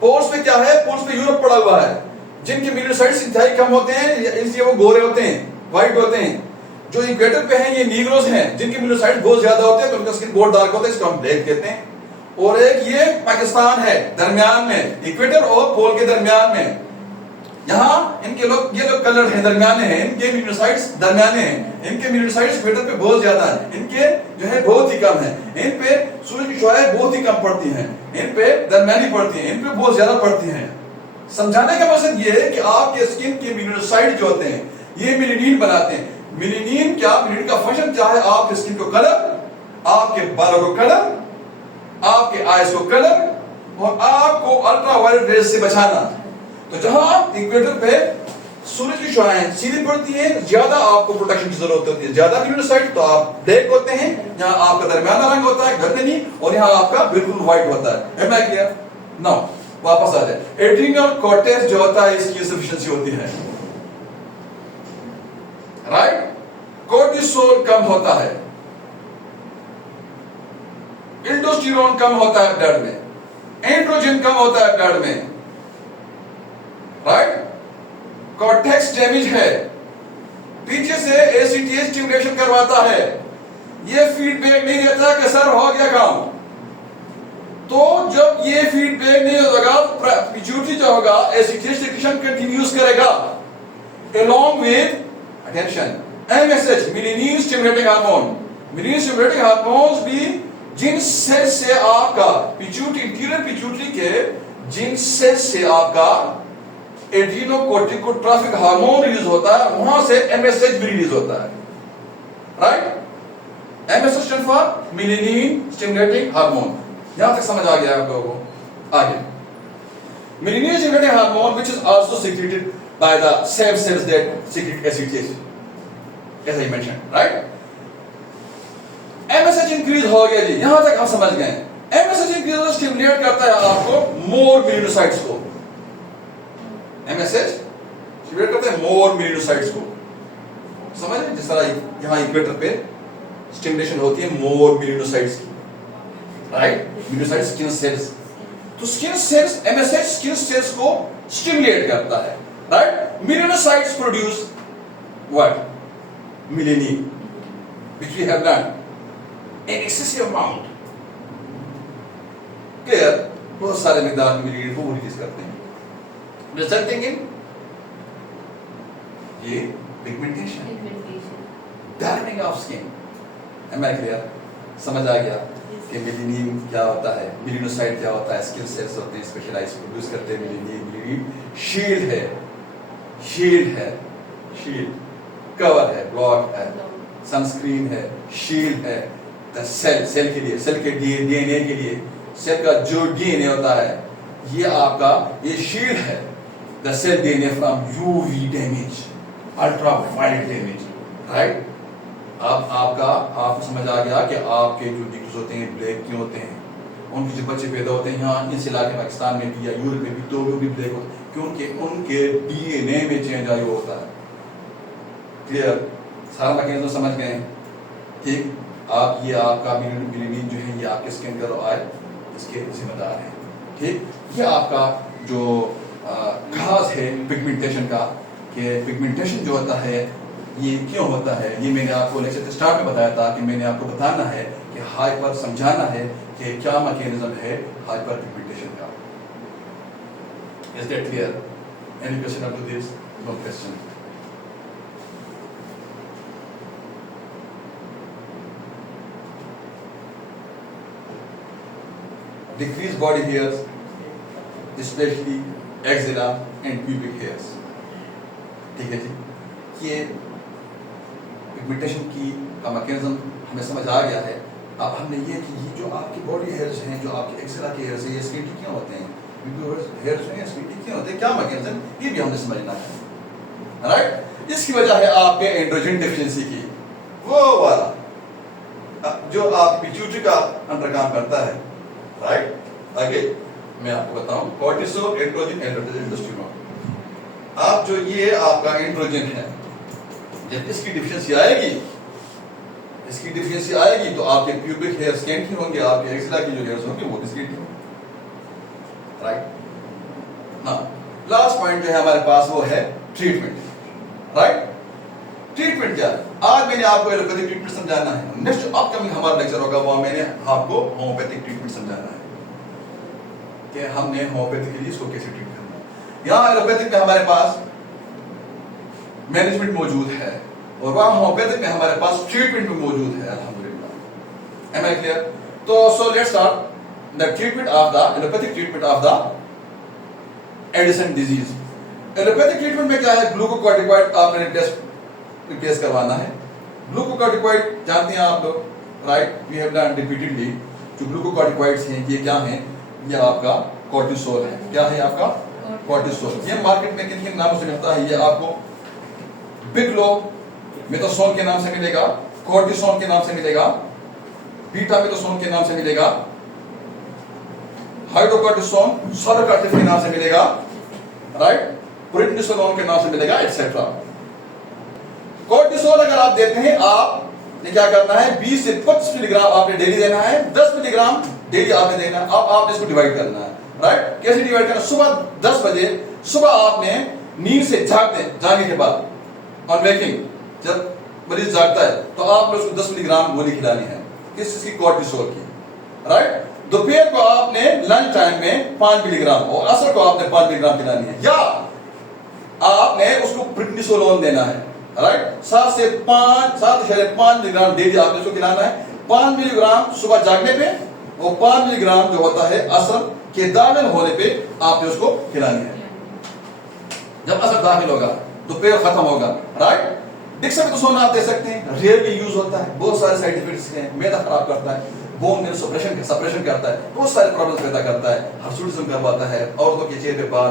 पोल्स पे क्या है? पोल्स पे यूरोप पड़ा हुआ है, जिनके मेलिनोसाइट्स इंतहाई कम होते हैं, इसलिए वो गोरे होते हैं, व्हाइट होते हैं. जो इक्वेटर पे हैं, ये नीग्रोस हैं, जिनके मेलिनोसाइट्स बहुत ज्यादा होते हैं, तो उनका स्किन बहुत डार्क होता है, इसको हम ब्लैक कहते हैं. और एक ये पाकिस्तान है, दरमियान में, इक्वेटर और पोल के दरमियान में. यहां इनके लोग, ये लोग कलर है, दरमियाने हैं, इनके मेलिनोसाइट्स दरमियाने हैं, इनके मेलिनोसाइट्स इक्वेटर पे बहुत ज्यादा है, इनके जो है बहुत ही कम है. इन पे सूरज की शुआएं बहुत ही कम पड़ती हैं, इन पे दरमियानी पड़ती हैं, इन पे बहुत ज्यादा पड़ती हैं. समझाने का मकसद ये है कि आपके स्किन के मेलिनोसाइट जो होते हैं, ये मेलेनिन बनाते हैं. मेलेनिन का फंक्शन क्या है? आपके स्किन को कलर, आपके बालों को कलर, आपके आईज को कलर और आपको अल्ट्रावायलेट रेज से बचाना. तो जहां इक्वेटर पे सूरज की शुआएं सीधी पड़ती हैं, ज्यादा आपको प्रोटेक्शन की जरूरत होती है. ज्यादा मेलिनोसाइट तो आप ब्लैक होते हैं, यहाँ आपका दरमियाना रंग होता है गर्दनी, और यहाँ आपका बिल्कुल व्हाइट होता है. M I clear? नाउ वापस आ जाए. एड्रीनल कॉर्टेक्स जो होता है, इसकी सफिशिएंसी होती है, राइट. कोर्टिसोल कम होता है, एल्डोस्टेरोन कम होता है ब्लड में, एंड्रोजन कम होता है ब्लड में, राइट. कॉर्टेक्स डैमेज है, पीछे से एसीटीएच स्टिमुलेशन करवाता है, ये फीडबैक नहीं देता कि सर हो गया काम. तो जब ये फीडबैक नहीं होगा, पिट्यूटरी जो होगा एसीटीएच सिक्रीशन कंटिन्यूस करेगा, along with attention MSH, melanin stimulating hormone. Melanin stimulating hormones भी जिन सेल से आपका पिट्यूटरी, इंटीरियर पिट्यूटरी के जिन सेल से आपका एड्रीनोकोर्टिकोट्रॉफिक हार्मोन रिलीज होता है, वहां से MSH भी रिलीज होता है, right. MSH stand for melanin stimulating hormone. यहां तक समझ आ गया आप लोगों को? आगे melanin stimulating hormone which is also secreted by the same cells that secrete ACTH, as I mentioned, right. MSH in increase हो गया जी, यहां तक हम समझ गए। एमएसएच इंक्रीज स्टिमुलेट करता है आपको मोर मेलिनोसाइट्स को। एमएसएच स्टिमुलेट करता है मोर मेलिनोसाइट्स को, समझ रहे? जिस तरह यहां इक्वेटर पे स्टिमुलेशन होती है मोर मेलिनोसाइट्स की, राइट? मेलिनोसाइट्स स्किन सेल्स, तो skin cells, MSH skin cells को स्टिमुलेट करता है, right? Melanocytes produce what? Melanin, which we have learned in excessive amount. Clear? बहुत सारे मिकदार में मेलानिन को रिलीज करते हैं, रिजल्टिंग इन ये pigmentation, darkening of skin. Am I clear? समझ आ गया कि मेलानिन क्या होता है, मेलिनोसाइट क्या होता है, स्किन सेल्स होते हैं स्पेशलाइज प्रोड्यूस करते हैं मेलानिन। मेलानिन शील्ड है, शील्ड है, शील्ड कवर है, ब्लॉक है, सनस्क्रीन है, शील्ड है। द सेल, सेल के लिए, सेल के डीएनए के लिए, सेल का जो डीएनए होता है ये आपका ये शील्ड है the cell DNA from UV damage, ultra violet damage, right? अब आपको समझ आ गया कि आपके जो डिक्स होते हैं ब्लैक क्यों होते हैं, उनके जो बच्चे पैदा होते हैं यहाँ इस इलाके पाकिस्तान में भी या यूरोप में भी, तो वो भी ब्लैक होते हैं क्योंकि उनके डीएनए में चेंज आया होता है। क्लियर? सारा मैकेनिज्म समझ गए? ठीक। आप ये आपका मेलानिन जो है ये आपके स्किन कलर आए इसके जिम्मेदार हैं, ठीक? ये आपका जो खास है पिगमेंटेशन का, कि पिगमेंटेशन जो होता है ये क्यों होता है, ये मैंने आपको लेक्चर के स्टार्ट में बताया था कि मैंने आपको बताना है कि हाइपर, समझाना है कि क्या मैकेनिज्म है हाइपर पिगमेंटेशन का। Is that clear? Any question up to this? No question. Decrease body hairs, especially axilla and pubic hairs. ठीक है जी, ये पिगमेंटेशन की का मैकेनिज्म हमें समझ आ गया है। अब हमने ये कि ये जो आपकी बॉडी हेयर्स हैं, जो आपके एक्सेला के हेयर्स हैं, ये स्किन क्यों होते हैं, हेयर्स हैं स्किन क्यों होते हैं, क्या मैकेनिज्म, ये भी हमने समझना है, राइट? इसकी वजह है आपके एंड्रोजन डेफिशिएंसी की, वो वाला जो आप पिट्यूटरी का अंडर काम करता है, राइट? आगे मैं आपको बताऊं कॉर्टिसोल, एंड्रोजन, एंडोस्टेरोन। आप जो ये आपका एंड्रोजन है, जब इसकी डिफिशिएंसी आएगी, इसकी डिफिशिएंसी आएगी तो आपके प्यूबिक हेयर स्कैंटी होंगे, आपके एक्सिला की जो हेयर्स होंगे वो भी स्कैंटी होंगे, राइट? हाँ, लास्ट पॉइंट जो है हमारे पास वो है ट्रीटमेंट, राइट? ट्रीटमेंट क्या है? आज मैंने आपको एलोपैथिक ट्रीटमेंट समझाना है। नेक्स्ट जो अपकमिंग हमारा लेक्चर होगा वो मैंने आपको होम्योपैथिक ट्रीटमेंट समझाना है कि हमने होम्योपैथिकली इसको कैसे ट्रीट करना है। यहाँ एलोपैथिक में हमारे पास मैनेजमेंट मौजूद है और वहाँ होम्योपैथिक में हमारे पास ट्रीटमेंट भी मौजूद है, अल्हम्दुलिल्लाह। Am I clear? तो so let's start the treatment of the allopathic treatment of the Addison disease. Allopathic treatment में क्या है? ग्लूकोकॉर्टिकॉइड आपने टेस्ट करवाना है। ग्लूकोकॉर्टिकॉइड जानते हैं आप लोग, right? We have learn repeatedly जो ग्लूकोकॉर्टिकॉइड्स हैं ये क्या हैं? ये आपका कॉर्टिसोल है। क्या है आपका? कॉर्टिसोल। ये मार्केट में किन किन नामों से मिलता है? ये आपको बिग्लो मेथोसोन के नाम से मिलेगा, कॉर्टिसोन के नाम से मिलेगा, बीटा मेथोसोन के नाम से मिलेगा, हाइड्रोकॉर्टिसोन सोलोकॉर्टिफ के नाम से मिलेगा, राइट? प्रेडनिसोलोन के नाम से मिलेगा, एटसेट्रा। कॉर्टिसोल अगर आप देते हैं, आप ने क्या करना है? 20 से 25 मिलीग्राम आपने डेली देना है, 10 मिलीग्राम डेली आपने देना है। अब आपने इसको डिवाइड करना है, राइट? कैसे डिवाइड करना? सुबह 10 बजे सुबह आपने नींद से जागने के बाद ऑन वेकिंग, जब मरीज जागता है तो आपने उसको 10 मिलीग्राम गोली खिलानी है। किस चीज की? कॉर्टिसोल की, राइट? दोपहर को आपने लंच टाइम में 5 मिलीग्राम और असर को आपने 5 मिलीग्राम खिलानी है, या आपने उसको प्रेडनिसोलोन देना है, राइट? 7 से 5 मिलीग्राम डेली आपने उसको खिलाना है। 5 मिलीग्राम सुबह जागने पे और 5 मिलीग्राम जो होता है असर के दाखिल होने पे आपने उसको खिलानी है। जब असर दाखिल होगा दोपहर खत्म होगा, राइट? डिक्सामेथासोन आप दे सकते हैं, रेयरली यूज होता है, बहुत सारे साइड इफेक्ट्स हैं, मैदा खराब करता है, बोन में सप्रेशन करता है, बहुत सारे प्रॉब्लम्स पैदा करता है, हर्सुटिज्म करवाता है, औरतों के चेहरे पे बाल,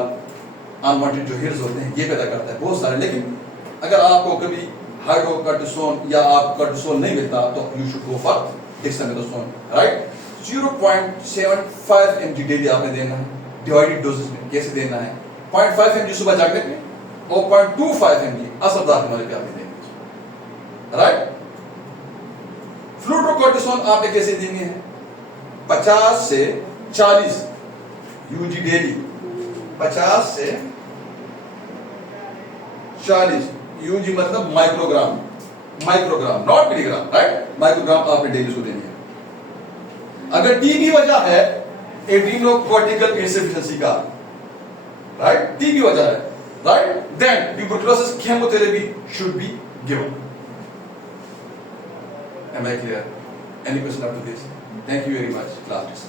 अनवांटेड जो हेयर्स होते हैं ये पैदा करता है, बहुत सारे। लेकिन अगर आपको कभी हाइड्रोकॉर्टिसोन या आप कॉर्टिसोल नहीं मिलता तो you should go for dexamethasone, right? 0.75 mg daily आपने देना है, डिवाइडेड डोजेस में कैसे देना है? 0.5 mg सुबह जागने पे और 0.25 mg असरदार होने पे आपने देना है, राइट? फ्लूट्रोकॉर्टिसोन आपने कैसे देनी है? 50 से 40 यूजी डेली, 50 से 40 यूजी मतलब microgram, microgram not milligram, right? Microgram आपने डेली उसको देनी है। अगर टी की वजह है एड्रीनोकॉर्टिकल इंसफिशिएंसी का, राइट? टी की वजह है, right? Then tuberculosis chemotherapy should be given. Am I clear? Any question after this? Thank you very much, class.